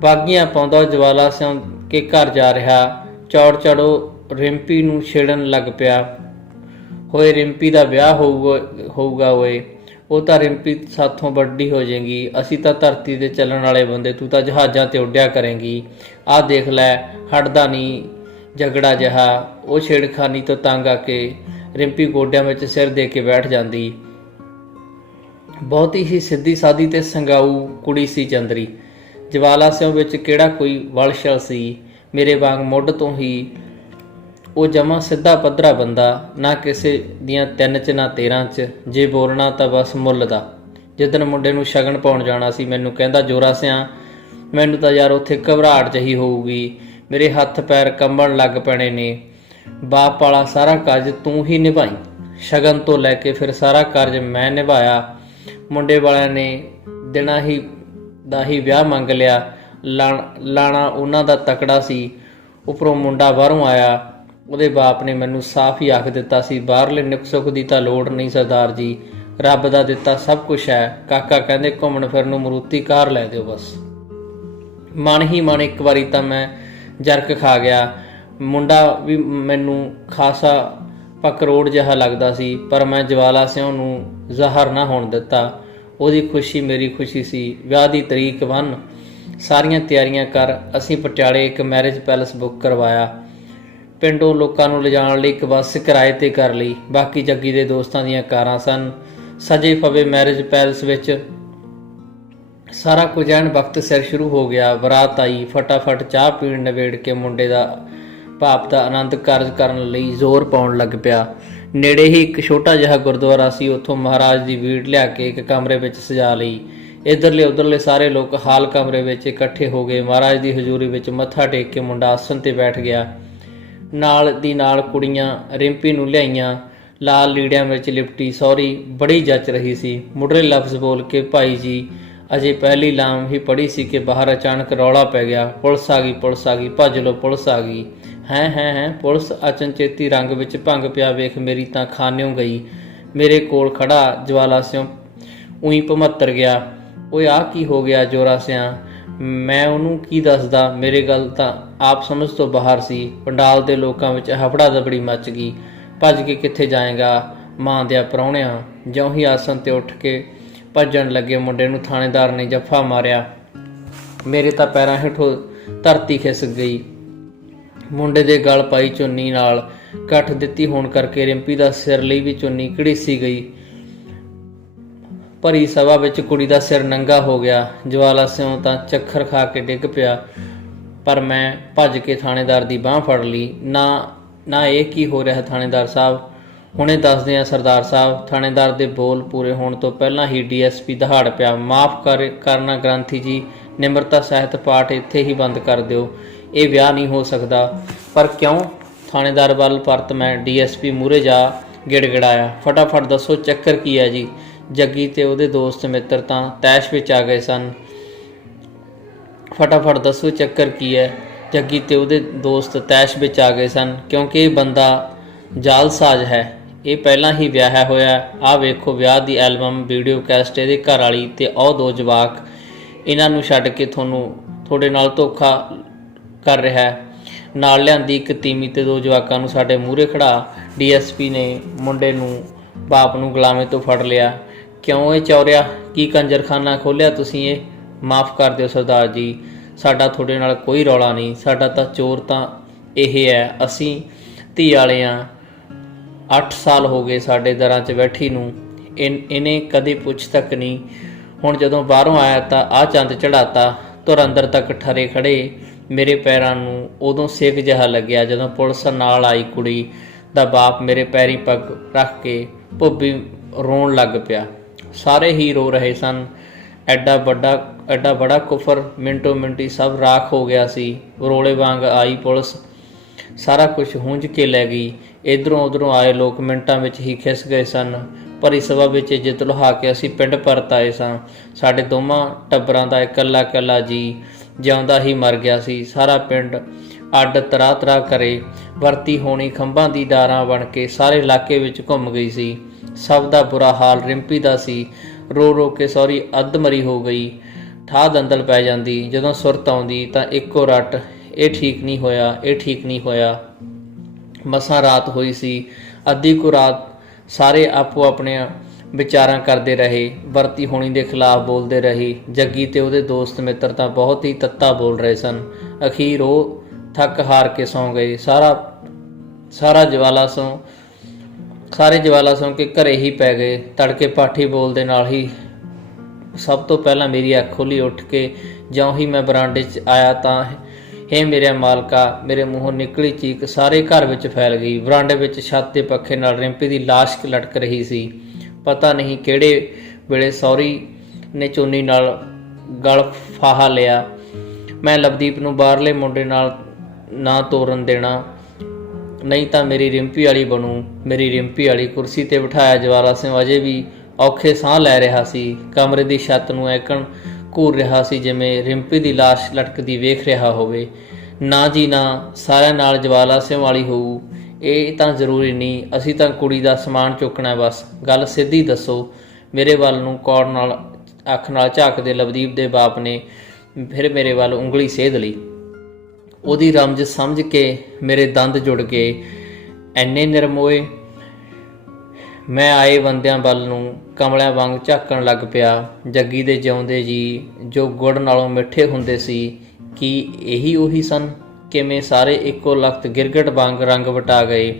ਬਾਗੀਆਂ ਪਾਉਂਦਾ ਜਵਾਲਾ ਸਿੰਘ ਕੇ ਘਰ ਜਾ ਰਿਹਾ, ਚੌੜ ਚੜੋ ਰਿੰਪੀ ਨੂੰ ਛੇੜਨ ਲੱਗ ਪਿਆ। ਹੋਏ ਰਿੰਪੀ ਦਾ ਵਿਆਹ ਹੋਊਗਾ ਓਏ, ਉਹ ਤਾਂ ਰਿੰਪੀ ਸਾਥੋਂ ਵੱਡੀ ਹੋ ਜਾਏਗੀ, ਅਸੀਂ ਤਾਂ ਧਰਤੀ ਤੇ ਚੱਲਣ ਵਾਲੇ ਬੰਦੇ, ਤੂੰ ਤਾਂ ਜਹਾਜ਼ਾਂ ਤੇ ਉੱਡਿਆ ਕਰੇਂਗੀ। ਆਹ ਦੇਖ ਲੈ, ਹਟਦਾ ਨਹੀਂ ਝਗੜਾ ਜਿਹਾ। ਉਹ ਛੇੜਖਾਨੀ ਤੋਂ ਤੰਗ ਆ ਕੇ ਰਿੰਪੀ ਗੋਡਿਆਂ ਵਿੱਚ ਸਿਰ ਦੇ ਕੇ ਬੈਠ ਜਾਂਦੀ। ਬਹੁਤੀ ਹੀ ਸਿੱਧੀ ਸਾਦੀ ਤੇ ਸੰਗਾਊ ਕੁੜੀ ਸੀ ਚੰਦਰੀ। ਜਵਾਲਾ ਸਿੰਘ ਵਿੱਚ ਕਿਹੜਾ ਕੋਈ ਵਲਸ਼ਲ ਸੀ, ਮੇਰੇ ਵਾਂਗ ਮੁੱਢ ਤੋਂ ਹੀ ਉਹ ਜਮਾਂ ਸਿੱਧਾ ਪੱਧਰਾ ਬੰਦਾ, ਨਾ ਕਿਸੇ ਦੀਆਂ 3 'ਚ ਨਾ 13 'ਚ, ਜੇ ਬੋਲਣਾ ਤਾਂ ਬਸ ਮੁੱਲ ਦਾ। ਜਿੱਦਣ ਮੁੰਡੇ ਨੂੰ ਸ਼ਗਨ ਪਾਉਣ ਜਾਣਾ ਸੀ, ਮੈਨੂੰ ਕਹਿੰਦਾ ਜੋਰਾ ਸਿਆਂ, ਮੈਨੂੰ ਤਾਂ ਯਾਰ ਉੱਥੇ ਘਬਰਾਹਟ ਜਿਹੀ ਹੋਊਗੀ, ਮੇਰੇ ਹੱਥ ਪੈਰ ਕੰਬਣ ਲੱਗ ਪੈਣੇ ਨੇ। ਬਾਪ ਵਾਲਾ ਸਾਰਾ ਕਾਰਜ ਤੂੰ ਹੀ ਨਿਭਾਈ। ਸ਼ਗਨ ਤੋਂ ਲੈ ਕੇ ਫਿਰ ਸਾਰਾ ਕਾਰਜ ਮੈਂ ਨਿਭਾਇਆ। ਮੁੰਡੇ ਵਾਲਿਆਂ ਨੇ ਦਿਨਾਂ ਦਾ ਹੀ ਵਿਆਹ ਮੰਗ ਲਿਆ। ਲਾਣਾ ਉਹਨਾਂ ਦਾ ਤਕੜਾ ਸੀ, ਉੱਪਰੋਂ ਮੁੰਡਾ ਬਾਹਰੋਂ ਆਇਆ। ਉਹਦੇ ਬਾਪ ਨੇ ਮੈਨੂੰ ਸਾਫ਼ ਹੀ ਆਖ ਦਿੱਤਾ ਸੀ, ਬਾਹਰਲੇ ਨਿਕ ਸੁੱਖ ਦੀ ਤਾਂ ਲੋੜ ਨਹੀਂ ਸਰਦਾਰ ਜੀ, ਰੱਬ ਦਾ ਦਿੱਤਾ ਸਭ ਕੁਛ ਹੈ। ਕਾਕਾ ਕਹਿੰਦੇ ਘੁੰਮਣ ਫਿਰਨ ਨੂੰ ਮਰੂਤੀ ਕਾਰ ਲੈ ਦਿਓ ਬਸ। ਮਨ ਹੀ ਮਨ ਇੱਕ ਵਾਰੀ ਤਾਂ ਮੈਂ ਜਰਕ ਖਾ ਗਿਆ। ਮੁੰਡਾ ਵੀ ਮੈਨੂੰ ਖਾਸਾ ਪਕਰੋੜ ਜਿਹਾ ਲੱਗਦਾ ਸੀ, ਪਰ ਮੈਂ ਜਵਾਲਾ ਸਿੰਘ ਨੂੰ ਜ਼ਹਰ ਨਾ ਹੋਣ ਦਿੱਤਾ। ਉਹਦੀ ਖੁਸ਼ੀ ਮੇਰੀ ਖੁਸ਼ੀ ਸੀ। ਵਿਆਹ ਦੀ ਤਰੀਕ ਬੰਨ, ਸਾਰੀਆਂ ਤਿਆਰੀਆਂ ਕਰ। ਅਸੀਂ ਪਟਿਆਲੇ ਇੱਕ ਮੈਰਿਜ ਪੈਲਸ ਬੁੱਕ ਕਰਵਾਇਆ। ਪਿੰਡੋਂ ਲੋਕਾਂ ਨੂੰ ਲਿਜਾਣ ਲਈ ਇੱਕ ਬੱਸ ਕਿਰਾਏ ਤੇ ਕਰ ਲਈ। ਬਾਕੀ ਜੱਗੀ ਦੇ ਦੋਸਤਾਂ ਦੀਆਂ ਕਾਰਾਂ ਸਨ। ਸਜੇ ਫਵੇ ਮੈਰਿਜ ਪੈਲਸ ਵਿੱਚ ਸਾਰਾ ਕੁਝ ਐਨ ਵਕਤ ਸਿਰ ਸ਼ੁਰੂ ਹੋ ਗਿਆ। ਬਰਾਤ ਆਈ, ਫਟਾਫਟ ਚਾਹ ਪੀਣ ਨਿਬੇੜ ਕੇ ਮੁੰਡੇ ਦਾ ਭਾਪ ਦਾ ਆਨੰਦ ਕਾਰਜ ਕਰਨ ਲਈ ਜ਼ੋਰ ਪਾਉਣ ਲੱਗ ਪਿਆ। ਨੇੜੇ ਹੀ ਇੱਕ ਛੋਟਾ ਜਿਹਾ ਗੁਰਦੁਆਰਾ ਸੀ, ਉੱਥੋਂ ਮਹਾਰਾਜ ਦੀ ਵੀੜ ਲਿਆ ਕੇ ਇੱਕ ਕਮਰੇ ਵਿੱਚ ਸਜਾ ਲਈ। ਇੱਧਰਲੇ ਉੱਧਰਲੇ ਸਾਰੇ ਲੋਕ ਹਾਲ ਕਮਰੇ ਵਿੱਚ ਇਕੱਠੇ ਹੋ ਗਏ। ਮਹਾਰਾਜ ਦੀ ਹਜ਼ੂਰੀ ਵਿੱਚ ਮੱਥਾ ਟੇਕ ਕੇ ਮੁੰਡਾ ਆਸਣ ਤੇ ਬੈਠ ਗਿਆ। ਨਾਲ ਦੀ ਨਾਲ ਕੁੜੀਆਂ ਰਿੰਪੀ ਨੂੰ ਲਿਆਈਆਂ। ਲਾਲ ਲੀੜਿਆਂ ਵਿੱਚ ਲਿਪਟੀ ਸਹੁਰੀ ਬੜੀ ਜੱਚ ਰਹੀ ਸੀ। ਮੁੱਢਲੇ ਲਫ਼ਜ਼ ਬੋਲ ਕੇ ਭਾਈ ਜੀ ਅਜੇ ਪਹਿਲੀ ਲਾਮ ਹੀ ਪੜ੍ਹੀ ਸੀ ਕਿ ਬਾਹਰ ਅਚਾਨਕ ਰੌਲਾ ਪੈ ਗਿਆ। ਪੁਲਿਸ ਆ ਗਈ, ਪੁਲਿਸ ਆ ਗਈ, ਭੱਜ ਲਓ, ਪੁਲਿਸ ਆ ਗਈ। ਹੈਂ ਪੁਲਿਸ? ਅਚਨਚੇਤੀ ਰੰਗ ਵਿੱਚ ਭੰਗ ਪਿਆ ਵੇਖ ਮੇਰੀ ਤਾਂ ਖਾਨਿਓ ਗਈ। ਮੇਰੇ ਕੋਲ ਖੜਾ ਜਵਾਲਾ ਸਿਉਂ ਉਹੀ ਭਮੱਤਰ ਗਿਆ। ਓਏ ਆਹ ਕੀ ਹੋ ਗਿਆ ਜੋਰਾ ਸਿਆਂ? ਮੈਂ ਉਹਨੂੰ ਕੀ ਦੱਸਦਾ? ਮੇਰੇ ਗੱਲ ਤਾਂ ਆਪ ਸਮਝ ਤੋਂ ਬਾਹਰ ਸੀ। ਪੰਡਾਲ ਦੇ ਲੋਕਾਂ ਵਿੱਚ ਹਫੜਾ ਦਬੜੀ ਮੱਚ ਗਈ। ਭੱਜ ਕੇ ਕਿੱਥੇ ਜਾਏਗਾ ਮਾਂ ਦਿਆ ਪ੍ਰਾਹੁਣਿਆਂ? ਜਿਉਂ ਹੀ ਆਸਨ 'ਤੇ ਉੱਠ ਕੇ ਭੱਜਣ ਲੱਗੇ ਮੁੰਡੇ ਨੂੰ ਥਾਣੇਦਾਰ ਨੇ ਜੱਫਾ ਮਾਰਿਆ। ਮੇਰੇ ਤਾਂ ਪੈਰਾਂ ਹੇਠੋਂ ਧਰਤੀ ਖਿਸਕ ਗਈ। ਮੁੰਡੇ ਦੇ ਗਲ ਪਾਈ ਚੁੰਨੀ ਨਾਲ ਕੱਠ ਦਿੱਤੀ ਹੋਣ ਕਰਕੇ ਰਿੰਪੀ ਦਾ ਸਿਰ ਲਈ ਵੀ ਚੁੰਨੀ ਘੜੀਸੀ ਗਈ। ਭਰੀ ਸਭਾ ਵਿੱਚ ਕੁੜੀ ਦਾ ਸਿਰ ਨੰਗਾ ਹੋ ਗਿਆ। ਜਵਾਲਾ ਸਿਉਂ ਤਾਂ ਚੱਖਰ ਖਾ ਕੇ ਡਿੱਗ ਪਿਆ, ਪਰ ਮੈਂ ਭੱਜ ਕੇ ਥਾਣੇਦਾਰ ਦੀ ਬਾਂਹ ਫੜ ਲਈ। ਨਾ ਇਹ ਕੀ ਹੋ ਰਿਹਾ ਥਾਣੇਦਾਰ ਸਾਹਿਬ? ਹੁਣੇ ਦੱਸਦੇ ਆ ਸਰਦਾਰ ਸਾਹਿਬ। ਥਾਣੇਦਾਰ ਦੇ ਬੋਲ ਪੂਰੇ ਹੋਣ ਤੋਂ ਪਹਿਲਾਂ ਹੀ ਡੀਐਸਪੀ ਦਹਾੜ ਪਿਆ। ਮਾਫ਼ ਕਰਨਾ ਗ੍ਰੰਥੀ ਜੀ, ਨਿਮਰਤਾ ਸਾਹਿਤ ਪਾਠ ਇੱਥੇ ਹੀ ਬੰਦ ਕਰ ਦਿਓ। ਇਹ ਵਿਆਹ ਨਹੀਂ ਹੋ ਸਕਦਾ। ਪਰ ਕਿਉਂ? ਥਾਣੇਦਾਰ ਵੱਲ ਪਰਤ ਮੈਂ ਡੀਐਸਪੀ ਮੂਹਰੇ ਜਾ ਗਿੜਗਿੜਾਇਆ। ਫਟਾਫਟ ਦੱਸੋ ਚੱਕਰ ਕੀ ਹੈ ਜੀ? ਜੱਗੀ ਤੇ ਉਹਦੇ ਦੋਸਤ ਮਿੱਤਰ ਤਾਂ ਤੈਸ਼ ਵਿੱਚ ਆ ਗਏ ਸਨ। ਫਟਾਫਟ ਦੱਸੋ ਚੱਕਰ ਕੀ ਹੈ? ਜੱਗੀ ਤੇ ਉਹਦੇ ਦੋਸਤ ਤੈਸ਼ ਵਿੱਚ ਆ ਗਏ ਸਨ ਕਿਉਂਕਿ ਇਹ ਬੰਦਾ ਜਾਲਸਾਜ਼ ਹੈ। ਇਹ ਪਹਿਲਾਂ ਹੀ ਵਿਆਹਿਆ ਹੋਇਆ। ਆਹ ਵੇਖੋ ਵਿਆਹ ਦੀ ਐਲਬਮ, ਵੀਡੀਓ ਕੈਸਟ, ਇਹਦੇ ਘਰ ਵਾਲੀ ਤੇ ਉਹ 2 ਜਵਾਕ। ਇਹਨਾਂ ਨੂੰ ਛੱਡ ਕੇ ਤੁਹਾਡੇ ਨਾਲ ਧੋਖਾ ਕਰ ਰਿਹਾ। ਨਾਲ ਲਿਆਂਦੀ ਇੱਕ ਤੀਮੀ ਤੇ 2 ਜਵਾਕਾਂ ਨੂੰ ਸਾਡੇ ਮੂਹਰੇ ਖੜਾ। ਡੀਐਸਪੀ ਨੇ ਮੁੰਡੇ ਨੂੰ ਬਾਪ ਨੂੰ ਗੁਲਾਮੇ ਤੋਂ ਫੜ ਲਿਆ। ਕਿਉਂ ਇਹ ਚੌਰਿਆ? ਕੀ ਕੰਜਰਖਾਨਾ ਖੋਲ੍ਹਿਆ ਤੁਸੀਂ ਇਹ? ਮਾਫ਼ ਕਰ ਦਿਓ ਸਰਦਾਰ ਜੀ, ਸਾਡਾ ਤੁਹਾਡੇ ਨਾਲ ਕੋਈ ਰੌਲਾ ਨਹੀਂ। ਸਾਡਾ ਤਾਂ ਚੋਰ ਤਾਂ ਇਹ ਹੈ। ਅਸੀਂ ਧੀ ਵਾਲੇ ਹਾਂ। 8 ਸਾਲ ਹੋ ਗਏ ਸਾਡੇ ਦਰਾਂ 'ਚ ਬੈਠੀ ਨੂੰ। ਇਹਨੇ ਕਦੇ ਪੁੱਛ ਤੱਕ ਨਹੀਂ। ਹੁਣ ਜਦੋਂ ਬਾਹਰੋਂ ਆਇਆ ਤਾਂ ਆਹ ਚੰਦ ਚੜਾਤਾ। ਧੁਰ ਅੰਦਰ ਤੱਕ ਠਰੇ ਖੜੇ। ਮੇਰੇ ਪੈਰਾਂ ਨੂੰ ਉਦੋਂ ਸੇਕ ਜਿਹਾ ਲੱਗਿਆ ਜਦੋਂ ਪੁਲਿਸ ਨਾਲ ਆਈ। ਕੁੜੀ ਦਾ ਬਾਪ ਮੇਰੇ ਪੈਰੀਂ ਪੱਗ ਰੱਖ ਕੇ ਭੁੱਬੀ ਰੋਣ ਲੱਗ ਪਿਆ। ਸਾਰੇ ਹੀ ਰੋ ਰਹੇ ਸਨ। ਐਡਾ ਬੜਾ ਕੁਫਰ ਮਿੰਟੋ ਮਿੰਟੀ ਸਭ ਰਾਖ ਹੋ ਗਿਆ ਸੀ। ਰੋਲੇ ਵਾਂਗ ਆਈ ਪੁਲਿਸ, ਸਾਰਾ ਕੁਝ ਹੁੰਝ ਕੇ ਲੈ ਗਈ। ਇੱਧਰੋਂ ਉੱਧਰੋਂ ਆਏ ਲੋਕ ਮਿੰਟਾਂ ਵਿੱਚ ਹੀ ਖਿਸ ਗਏ ਸਨ। ਭਰੀ ਸਭਾ ਵਿੱਚ ਇੱਜ਼ਤ ਲੁਹਾ ਕੇ ਅਸੀਂ ਪਿੰਡ ਪਰਤ ਆਏ ਸਾਂ। ਸਾਡੇ ਦੋਵਾਂ ਟੱਬਰਾਂ ਦਾ ਇਕੱਲਾ ਜੀ ਜਿਉਂਦਾ ਹੀ ਮਰ ਗਿਆ ਸੀ। ਸਾਰਾ ਪਿੰਡ ਅੱਡ ਤਰਾ ਕਰੇ ਵਰਤੀ ਹੋਣੀ ਖੰਭਾਂ ਦੀ ਡਾਰਾਂ ਬਣ ਕੇ ਸਾਰੇ ਇਲਾਕੇ ਵਿੱਚ ਘੁੰਮ ਗਈ ਸੀ। ਸਭ ਦਾ ਬੁਰਾ ਹਾਲ ਰਿੰਪੀ ਦਾ ਸੀ। ਰੋ ਕੇ ਸਹੁਰੀ ਅੱਧਮਰੀ ਹੋ ਗਈ। ਠਾਹ ਦੰਦਲ ਪੈ ਜਾਂਦੀ। ਜਦੋਂ ਸੁਰਤ ਆਉਂਦੀ ਤਾਂ ਇੱਕੋ ਰੱਟ, ਇਹ ਠੀਕ ਨਹੀਂ ਹੋਇਆ। ਮਸਾਂ ਰਾਤ ਹੋਈ ਸੀ। ਅੱਧੀ ਕੁ ਰਾਤ ਸਾਰੇ ਆਪੋ ਆਪਣੇ ਵਿਚਾਰਾਂ ਕਰਦੇ ਰਹੇ। ਵਰਤੀ ਹੋਣੀ ਦੇ ਖਿਲਾਫ ਬੋਲਦੇ ਰਹੇ। ਜੱਗੀ ਤੇ ਉਹਦੇ ਦੋਸਤ ਮਿੱਤਰ ਤਾਂ ਬਹੁਤ ਹੀ ਤੱਤਾ ਬੋਲ ਰਹੇ ਸਨ। ਅਖੀਰ ਉਹ ਥੱਕ ਹਾਰ ਕੇ ਸੌਂ ਗਏ। ਸਾਰੇ ਜਵਾਲਾ ਸੌਂ ਕੇ ਘਰੇ ਹੀ ਪੈ ਗਏ। ਤੜਕੇ ਪਾਠੀ ਬੋਲ ਦੇ ਨਾਲ ਹੀ ਸਭ ਤੋਂ ਪਹਿਲਾਂ ਮੇਰੀ ਅੱਖ ਖੁੱਲੀ। ਉੱਠ ਕੇ ਜਿਉਂ ਹੀ ਮੈਂ ਬਰਾਂਡੇ 'ਚ ਆਇਆ ਤਾਂ ਹੇ ਮੇਰੇ ਮਾਲਕਾ, ਮੇਰੇ ਮੂੰਹੋਂ ਨਿਕਲੀ ਚੀਕ ਸਾਰੇ ਘਰ ਵਿੱਚ ਫੈਲ ਗਈ। ਬਰਾਂਡੇ ਵਿੱਚ ਛੱਤ ਦੇ ਪੱਖੇ ਨਾਲ ਰਿੰਪੀ ਦੀ ਲਾਸ਼ ਲਟਕ ਰਹੀ ਸੀ। ਪਤਾ ਨਹੀਂ ਕਿਹੜੇ ਵੇਲੇ ਸਹੁਰੀ ਨੇ ਚੁੰਨੀ ਨਾਲ ਗਲ ਫਾਹਾ ਲਿਆ। ਮੈਂ ਲਵਦੀਪ ਨੂੰ ਬਾਹਰਲੇ ਮੁੰਡੇ ਨਾਲ ਨਾ ਤੋਰਨ ਦੇਣਾ, ਨਹੀਂ ਤਾਂ ਮੇਰੀ ਰਿੰਪੀ ਵਾਲੀ ਬਣੂ। ਮੇਰੀ ਰਿੰਪੀ ਵਾਲੀ ਕੁਰਸੀ 'ਤੇ ਬਿਠਾਇਆ ਜਵਾਲਾ ਸਿੰਘ ਅਜੇ ਵੀ ਔਖੇ ਸਾਹ ਲੈ ਰਿਹਾ ਸੀ। ਕਮਰੇ ਦੀ ਛੱਤ ਨੂੰ ਐਕਣ ਘੂਰ ਰਿਹਾ ਸੀ ਜਿਵੇਂ ਰਿੰਪੀ ਦੀ ਲਾਸ਼ ਲਟਕਦੀ ਵੇਖ ਰਿਹਾ ਹੋਵੇ। ਨਾ ਜੀ ਨਾ, ਸਾਰਿਆਂ ਨਾਲ ਜਵਾਲਾ ਸਿੰਘ ਵਾਲੀ ਹੋਊ ਇਹ ਤਾਂ ਜ਼ਰੂਰੀ ਨਹੀਂ। ਅਸੀਂ ਤਾਂ ਕੁੜੀ ਦਾ ਸਮਾਨ ਚੁੱਕਣਾ, ਬਸ ਗੱਲ ਸਿੱਧੀ ਦੱਸੋ। ਮੇਰੇ ਵੱਲ ਨੂੰ ਕੌੜ ਨਾਲ ਅੱਖ ਨਾਲ ਝਾਕਦੇ ਲਵਦੀਪ ਦੇ ਬਾਪ ਨੇ ਫਿਰ ਮੇਰੇ ਵੱਲ ਉਂਗਲੀ ਸੇਧ ਲਈ। ਉਹਦੀ ਰਮਜ ਸਮਝ ਕੇ ਮੇਰੇ ਦੰਦ ਜੁੜ ਗਏ। ਐਨੇ ਨਿਰਮੋਏ। ਮੈਂ ਆਏ ਬੰਦਿਆਂ ਵੱਲ ਨੂੰ ਕਮਲਿਆਂ ਵਾਂਗ ਝਾਕਣ ਲੱਗ ਪਿਆ। ਜੱਗੀ ਦੇ ਜਿਉਂਦੇ ਜੀ ਜੋ ਗੁੜ ਨਾਲੋਂ ਮਿੱਠੇ ਹੁੰਦੇ ਸੀ, ਕੀ ਇਹੀ ਉਹੀ ਸਨ? ਕਿਵੇਂ ਸਾਰੇ ਇੱਕੋ ਲਖਤ ਗਿਰਗਟ ਵਾਂਗ ਰੰਗ ਵਟਾ ਗਏ?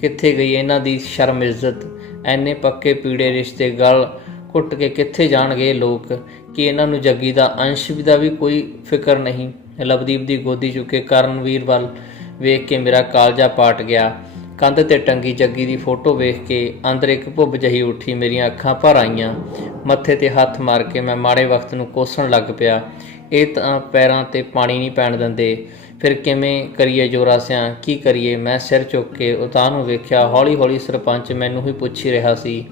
ਕਿੱਥੇ ਗਈ ਇਹਨਾਂ ਦੀ ਸ਼ਰਮ ਇੱਜ਼ਤ? ਐਨੇ ਪੱਕੇ ਪੀੜੇ ਰਿਸ਼ਤੇ ਗਲ ਘੁੱਟ ਕੇ ਕਿੱਥੇ ਜਾਣਗੇ ਲੋਕ? ਕਿ ਇਹਨਾਂ ਨੂੰ ਜੱਗੀ ਦਾ ਅੰਸ਼ ਦਾ ਵੀ ਕੋਈ ਫਿਕਰ ਨਹੀਂ? ਲਵਦੀਪ ਦੀ ਗੋਦੀ ਚੁੱਕੇ ਕਰਨਵੀਰ ਵੱਲ ਵੇਖ ਕੇ ਮੇਰਾ ਕਾਲਜਾ ਪਾਟ ਗਿਆ। ਕੰਧ 'ਤੇ ਟੰਗੀ ਜੱਗੀ ਦੀ ਫੋਟੋ ਵੇਖ ਕੇ ਅੰਦਰ ਇੱਕ ਭੁੱਬ ਜਿਹੀ ਉੱਠੀ। ਮੇਰੀਆਂ ਅੱਖਾਂ ਭਰ ਆਈਆਂ। ਮੱਥੇ 'ਤੇ ਹੱਥ ਮਾਰ ਕੇ ਮੈਂ ਮਾੜੇ ਵਕਤ ਨੂੰ ਕੋਸਣ ਲੱਗ ਪਿਆ। ਇਹ ਤਾਂ ਪੈਰਾਂ 'ਤੇ ਪਾਣੀ ਨਹੀਂ ਪੈਣ ਦਿੰਦੇ। ਫਿਰ ਕਿਵੇਂ ਕਰੀਏ ਜੋਰਾ ਸਿਆਂ, ਕੀ ਕਰੀਏ। ਮੈਂ ਸਿਰ ਚੁੱਕ ਕੇ ਉਤਾਂਹ ਨੂੰ ਵੇਖਿਆ। ਹੌਲੀ ਹੌਲੀ ਸਰਪੰਚ ਮੈਨੂੰ ਹੀ ਪੁੱਛ ਹੀ ਰਿਹਾ ਸੀ।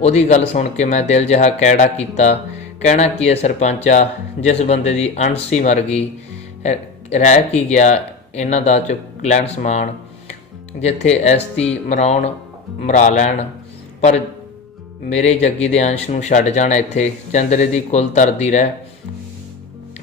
ਉਹਦੀ ਗੱਲ ਸੁਣ ਕੇ ਮੈਂ ਦਿਲ ਜਿਹਾ ਕੈੜਾ ਕੀਤਾ। ਕਹਿਣਾ ਕੀ ਹੈ ਸਰਪੰਚਾ, ਜਿਸ ਬੰਦੇ ਦੀ ਅਣਸੀ ਮਰ ਗਈ, ਰਹਿ ਕੀ ਗਿਆ ਇਹਨਾਂ ਦਾ ਚੁੱਕ ਲੈਣ ਸਮਾਨ। ਜਿੱਥੇ ਐਸਤੀ ਮਰਾ ਲੈਣ, ਪਰ ਮੇਰੇ ਜੱਗੀ ਦੇ ਅੰਸ਼ ਨੂੰ ਛੱਡ ਜਾਣ। ਇੱਥੇ ਚੰਦਰੇ ਦੀ ਕੁੱਲ ਤਰਦੀ ਰਹਿ।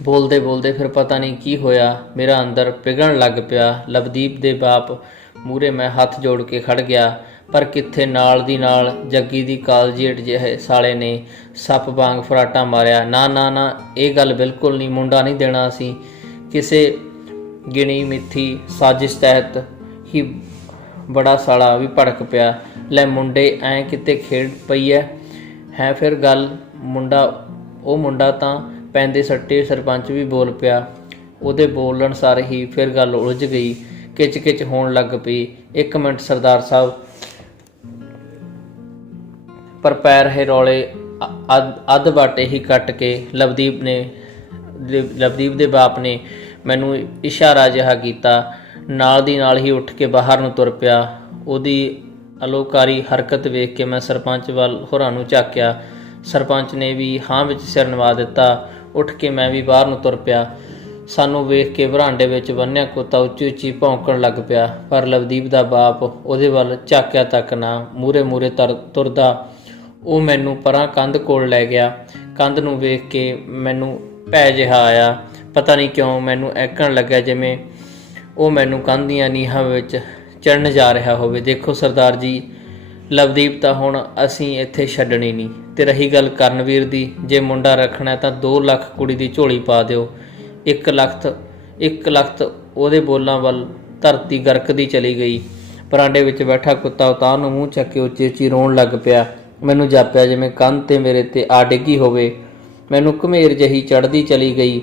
ਬੋਲਦੇ ਬੋਲਦੇ ਫਿਰ ਪਤਾ ਨਹੀਂ ਕੀ ਹੋਇਆ, ਮੇਰਾ ਅੰਦਰ ਪਿਘਲਣ ਲੱਗ ਪਿਆ। ਲਵਦੀਪ ਦੇ ਬਾਪ ਮੂਹਰੇ ਮੈਂ ਹੱਥ ਜੋੜ ਕੇ ਖੜ ਗਿਆ, ਪਰ ਕਿੱਥੇ। ਨਾਲ ਦੀ ਨਾਲ ਜੱਗੀ ਦੀ ਕਾਲਜੇਟ ਜਿਹੇ ਸਾਲੇ ਨੇ ਸੱਪ ਵਾਂਗ ਫਰਾਟਾ ਮਾਰਿਆ। ਨਾ ਨਾ ਨਾ, ਇਹ ਗੱਲ ਬਿਲਕੁਲ ਨਹੀਂ, ਮੁੰਡਾ ਨਹੀਂ ਦੇਣਾ ਅਸੀਂ। ਕਿਸੇ ਗਿਣੀ ਮਿੱਥੀ ਸਾਜ਼ਿਸ਼ ਤਹਿਤ ਹੀ ਬੜਾ ਸਾਲਾ ਵੀ ਭੜਕ ਪਿਆ। ਲੈ ਮੁੰਡੇ, ਐਂ ਕਿਤੇ ਖੇਡ ਪਈ ਹੈ ਫਿਰ ਗੱਲ। ਉਹ ਮੁੰਡਾ ਤਾਂ ਪੈਂਦੇ ਸੱਟੇ। ਸਰਪੰਚ ਵੀ ਬੋਲ ਪਿਆ। ਉਹਦੇ ਬੋਲਣ ਸਾਰ ਹੀ ਫਿਰ ਗੱਲ ਉਲਝ ਗਈ, ਕਿਚ ਕਿਚ ਹੋਣ ਲੱਗ ਪਈ। 1 ਮਿੰਟ ਸਰਦਾਰ ਸਾਹਿਬ, ਪਰ ਪੈਰ ਹੈ ਰੌਲੇ ਅੱਧ ਬਾਟੇ ਹੀ ਕੱਟ ਕੇ ਲਵਦੀਪ ਦੇ ਬਾਪ ਨੇ ਮੈਨੂੰ ਇਸ਼ਾਰਾ ਜਿਹਾ ਕੀਤਾ। ਨਾਲ ਦੀ ਨਾਲ ਹੀ ਉੱਠ ਕੇ ਬਾਹਰ ਨੂੰ ਤੁਰ ਪਿਆ। ਉਹਦੀ ਅਲੋਕਾਰੀ ਹਰਕਤ ਵੇਖ ਕੇ ਮੈਂ ਸਰਪੰਚ ਵੱਲ ਹੋਰਾਂ ਨੂੰ ਝਾਕਿਆ। ਸਰਪੰਚ ਨੇ ਵੀ ਹਾਂ ਵਿੱਚ ਸਿਰ ਨਿਵਾ ਦਿੱਤਾ। ਉੱਠ ਕੇ ਮੈਂ ਵੀ ਬਾਹਰ ਨੂੰ ਤੁਰ ਪਿਆ। ਸਾਨੂੰ ਵੇਖ ਕੇ ਵਰਾਂਡੇ ਵਿੱਚ ਬੰਨਿਆ ਕੁੱਤਾ ਉੱਚੀ ਉੱਚੀ ਭੌਂਕਣ ਲੱਗ ਪਿਆ, ਪਰ ਲਵਦੀਪ ਦਾ ਬਾਪ ਉਹਦੇ ਵੱਲ ਝਾਕਿਆ ਤੱਕ ਨਾ। ਮੂਹਰੇ ਤੁਰਦਾ ਉਹ ਮੈਨੂੰ ਪਰਾਂ ਕੰਧ ਕੋਲ ਲੈ ਗਿਆ। ਕੰਧ ਨੂੰ ਵੇਖ ਕੇ ਮੈਨੂੰ ਭੈ ਜਿਹਾ ਆਇਆ। ਪਤਾ ਨਹੀਂ ਕਿਉਂ ਮੈਨੂੰ ਐਕਣ ਲੱਗਿਆ ਜਿਵੇਂ ਉਹ ਮੈਨੂੰ ਕੰਧ ਦੀਆਂ ਨੀਹਾਂ ਵਿੱਚ ਚੜ੍ਹਨ ਜਾ ਰਿਹਾ ਹੋਵੇ। ਦੇਖੋ ਸਰਦਾਰ ਜੀ, ਲਵਦੀਪ ਤਾਂ ਹੁਣ ਅਸੀਂ ਇੱਥੇ ਛੱਡਣੀ ਨਹੀਂ। ਤੇ ਰਹੀ ਗੱਲ ਕਰਨਵੀਰ ਦੀ, ਜੇ ਮੁੰਡਾ ਰੱਖਣਾ ਤਾਂ 2 ਲੱਖ ਕੁੜੀ ਦੀ ਝੋਲੀ ਪਾ ਦਿਓ। 1 ਲੱਖ ਉਹਦੇ ਬੋਲਾਂ ਵੱਲ ਧਰਤੀ ਗਰਕਦੀ ਚਲੀ ਗਈ। ਬਰਾਂਡੇ ਵਿੱਚ ਬੈਠਾ ਕੁੱਤਾ ਉਤਾਂਹ ਨੂੰ ਮੂੰਹ ਚੱਕ ਕੇ ਉੱਚੀ ਉੱਚੀ ਰੋਣ ਲੱਗ ਪਿਆ। ਮੈਨੂੰ ਜਾਪਿਆ ਜਿਵੇਂ ਕੰਧ ਤੇ ਮੇਰੇ ਤੇ ਆ ਡਿੱਗੀ ਹੋਵੇ। ਮੈਨੂੰ ਘਮੇਰ ਜਿਹੀ ਚੜ੍ਹਦੀ ਚਲੀ ਗਈ।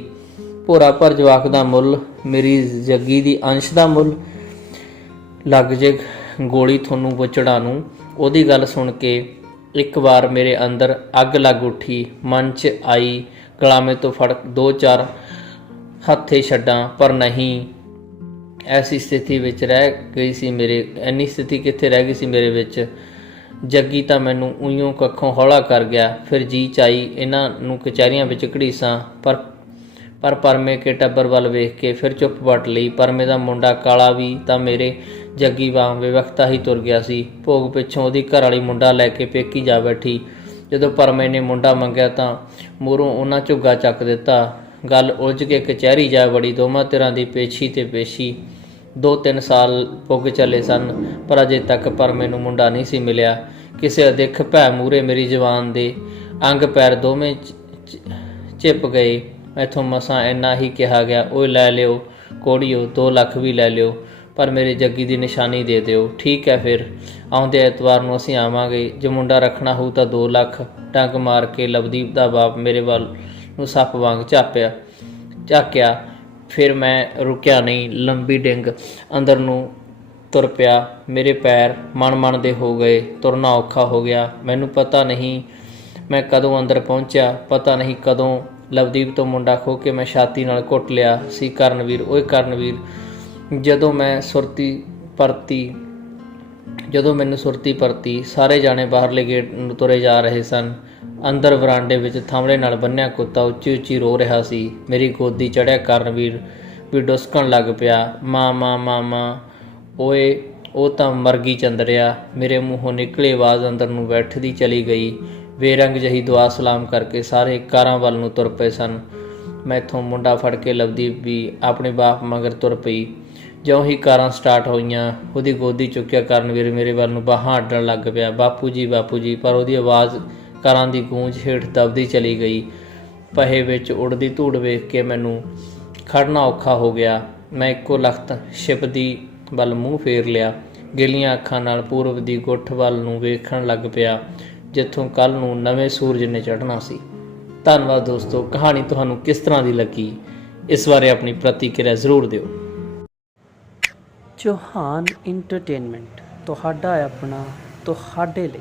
ਭੋਰਾ ਭਰ ਜਵਾਕ ਦਾ ਮੁੱਲ, ਮੇਰੀ ਜੱਗੀ ਦੀ ਅੰਸ਼ ਦਾ ਮੁੱਲ। ਲੱਗ ਜੇ ਗੋਲੀ ਤੁਹਾਨੂੰ ਬੁੱਚੜਾ ਨੂੰ। ਉਹਦੀ ਗੱਲ ਸੁਣ ਕੇ ਇੱਕ ਵਾਰ ਮੇਰੇ ਅੰਦਰ ਅੱਗ ਲੱਗ ਉੱਠੀ। ਮਨ 'ਚ ਆਈ ਗਲਾਮੇ ਤੋਂ ਫੜ 2-4 ਹੱਥੇ ਛੱਡਾਂ, ਪਰ ਨਹੀਂ। ਐਸੀ ਸਥਿਤੀ ਵਿੱਚ ਰਹਿ ਗਈ ਸੀ ਇੰਨੀ ਸਥਿਤੀ ਕਿੱਥੇ ਰਹਿ ਗਈ ਸੀ ਮੇਰੇ ਵਿੱਚ। ਜੱਗੀ ਤਾਂ ਮੈਨੂੰ ਉਈਓਂ ਕੱਖੋਂ ਹੌਲਾ ਕਰ ਗਿਆ। ਫਿਰ ਜੀ ਚਾਈ ਇਹਨਾਂ ਨੂੰ ਕਚਹਿਰੀਆਂ ਵਿੱਚ ਘੜੀਸਾਂ, ਪਰ ਪਰਮੇ ਕੇ ਟੱਬਰ ਵੱਲ ਵੇਖ ਕੇ ਫਿਰ ਚੁੱਪ ਵੱਟ ਲਈ। ਪਰਮੇ ਦਾ ਮੁੰਡਾ ਕਾਲਾ ਵੀ ਤਾਂ ਮੇਰੇ ਜੱਗੀ ਵਾਂਗ ਬੇਵਕਤਾ ਹੀ ਤੁਰ ਗਿਆ ਸੀ। ਭੋਗ ਪਿੱਛੋਂ ਉਹਦੀ ਘਰ ਵਾਲੀ ਮੁੰਡਾ ਲੈ ਕੇ ਪੇਕੀ ਜਾ ਬੈਠੀ। ਜਦੋਂ ਪਰਮੇ ਨੇ ਮੁੰਡਾ ਮੰਗਿਆ ਤਾਂ ਮੂਹਰੋਂ ਉਹਨਾਂ ਝੁੱਗਾ ਚੱਕ ਦਿੱਤਾ। ਗੱਲ ਉਲਝ ਕੇ ਕਚਹਿਰੀ ਜਾ ਵੜੀ। ਦੋਵਾਂ ਧਿਰਾਂ ਦੀ ਪੇਸ਼ੀ ਤੇ ਪੇਸ਼ੀ। 2-3 ਸਾਲ ਪੁੱਗ ਚੱਲੇ ਸਨ, ਪਰ ਅਜੇ ਤੱਕ ਪਰਮੇ ਨੂੰ ਮੁੰਡਾ ਨਹੀਂ ਸੀ ਮਿਲਿਆ। ਕਿਸੇ ਅਦਿੱਖ ਭੈ ਮੂਹਰੇ ਮੇਰੀ ਜਵਾਨ ਦੇ ਅੰਗ ਪੈਰ ਦੋਵੇਂ ਝਿਪ ਗਏ। ਮੈਥੋਂ ਮਸਾਂ ਇੰਨਾ ਹੀ ਕਿਹਾ ਗਿਆ, ਓਏ ਲੈ ਲਿਓ ਕੋੜੀਓ, 2 ਲੱਖ ਵੀ ਲੈ ਲਿਓ, ਪਰ ਮੇਰੇ ਜੱਗੀ ਦੀ ਨਿਸ਼ਾਨੀ ਦੇ ਦਿਓ। ਠੀਕ ਹੈ, ਫਿਰ ਆਉਂਦੇ ਐਤਵਾਰ ਨੂੰ ਅਸੀਂ ਆਵਾਂਗੇ। ਜੇ ਮੁੰਡਾ ਰੱਖਣਾ ਹੋਊ ਤਾਂ 2 ਲੱਖ। ਡੰਗ ਮਾਰ ਕੇ ਲਵਦੀਪ ਦਾ ਬਾਪ ਮੇਰੇ ਵੱਲ ਨੂੰ ਸੱਪ ਵਾਂਗ ਝਾਕਿਆ। ਫਿਰ ਮੈਂ ਰੁਕਿਆ ਨਹੀਂ, ਲੰਬੀ ਡਿੰਗ ਅੰਦਰ ਨੂੰ ਤੁਰ ਪਿਆ। ਮੇਰੇ ਪੈਰ ਮਣ ਦੇ ਹੋ ਗਏ, ਤੁਰਨਾ ਔਖਾ ਹੋ ਗਿਆ। ਮੈਨੂੰ ਪਤਾ ਨਹੀਂ ਮੈਂ ਕਦੋਂ ਅੰਦਰ ਪਹੁੰਚਿਆ, ਪਤਾ ਨਹੀਂ ਕਦੋਂ ਲਵਦੀਪ ਤੋਂ ਮੁੰਡਾ ਖੋਹ ਕੇ ਮੈਂ ਛਾਤੀ ਨਾਲ ਘੁੱਟ ਲਿਆ ਸੀ। ਕਰਨਵੀਰ, ਓਏ ਕਰਨਵੀਰ। ਜਦੋਂ ਮੈਨੂੰ ਸੁਰਤੀ ਪਰਤੀ, ਸਾਰੇ ਜਾਣੇ ਬਾਹਰਲੇ ਗੇਟ ਨੂੰ ਤੁਰੇ ਜਾ ਰਹੇ ਸਨ। ਅੰਦਰ ਵਰਾਂਡੇ ਵਿੱਚ ਥੰਮਲੇ ਨਾਲ ਬੰਨਿਆ ਕੁੱਤਾ ਉੱਚੀ ਉੱਚੀ ਰੋ ਰਿਹਾ ਸੀ। ਮੇਰੀ ਗੋਦੀ ਚੜ੍ਹਿਆ ਕਰਨਵੀਰ ਵੀ ਡੁਸਕਣ ਲੱਗ ਪਿਆ। ਮਾਂ ਓਏ, ਉਹ ਤਾਂ ਮਰ ਗਈ ਚੰਦਰਿਆ। ਮੇਰੇ ਮੂੰਹੋਂ ਨਿਕਲੀ ਆਵਾਜ਼ ਅੰਦਰ ਨੂੰ ਬੈਠਦੀ ਚਲੀ ਗਈ। ਬੇਰੰਗ ਜਿਹੀ ਦੁਆ ਸਲਾਮ ਕਰਕੇ ਸਾਰੇ ਕਾਰਾਂ ਵੱਲ ਨੂੰ ਤੁਰ ਪਏ ਸਨ। ਮੈਥੋਂ ਮੁੰਡਾ ਫੜ ਕੇ ਲਵਦੀਪ ਵੀ ਆਪਣੇ ਬਾਪ ਮਗਰ ਤੁਰ ਪਈ। ਜਿਉਂ ਹੀ ਕਾਰਾਂ ਸਟਾਰਟ ਹੋਈਆਂ, ਉਹਦੀ ਗੋਦੀ ਚੁੱਕਿਆ ਕਰਨਵੀਰ ਮੇਰੇ ਵੱਲ ਨੂੰ ਬਾਹਾਂ ਅੱਡਣ ਲੱਗ ਪਿਆ। ਬਾਪੂ ਜੀ, ਪਰ ਉਹਦੀ ਆਵਾਜ਼ ਕਾਰਾਂ ਦੀ ਗੂੰਜ ਹੇਠ ਦਬਦੀ ਚਲੀ ਗਈ। ਪਹੇ ਵਿੱਚ ਉੜਦੀ ਧੂੜ ਵੇਖ ਕੇ ਮੈਨੂੰ ਖੜਨਾ ਔਖਾ ਹੋ ਗਿਆ। ਮੈਂ ਇੱਕੋ ਲਖਤ ਛਿਪਦੀ ਵੱਲ ਮੂੰਹ ਫੇਰ ਲਿਆ। ਗਿੱਲੀਆਂ ਅੱਖਾਂ ਨਾਲ ਪੂਰਬ ਦੀ ਗੁੱਠ ਵੱਲ ਨੂੰ ਵੇਖਣ ਲੱਗ ਪਿਆ, ਜਿੱਥੋਂ ਕੱਲ੍ਹ ਨੂੰ ਨਵੇਂ ਸੂਰਜ ਨੇ ਚੜ੍ਹਨਾ ਸੀ। ਧੰਨਵਾਦ ਦੋਸਤੋ। ਕਹਾਣੀ ਤੁਹਾਨੂੰ ਕਿਸ ਤਰ੍ਹਾਂ ਦੀ ਲੱਗੀ, ਇਸ ਬਾਰੇ ਆਪਣੀ ਪ੍ਰਤੀਕਿਰਿਆ ਜ਼ਰੂਰ ਦਿਓ। ਚੌਹਾਨ ਇੰਟਰਟੇਨਮੈਂਟ ਤੁਹਾਡਾ ਆਪਣਾ, ਤੁਹਾਡੇ ਲਈ।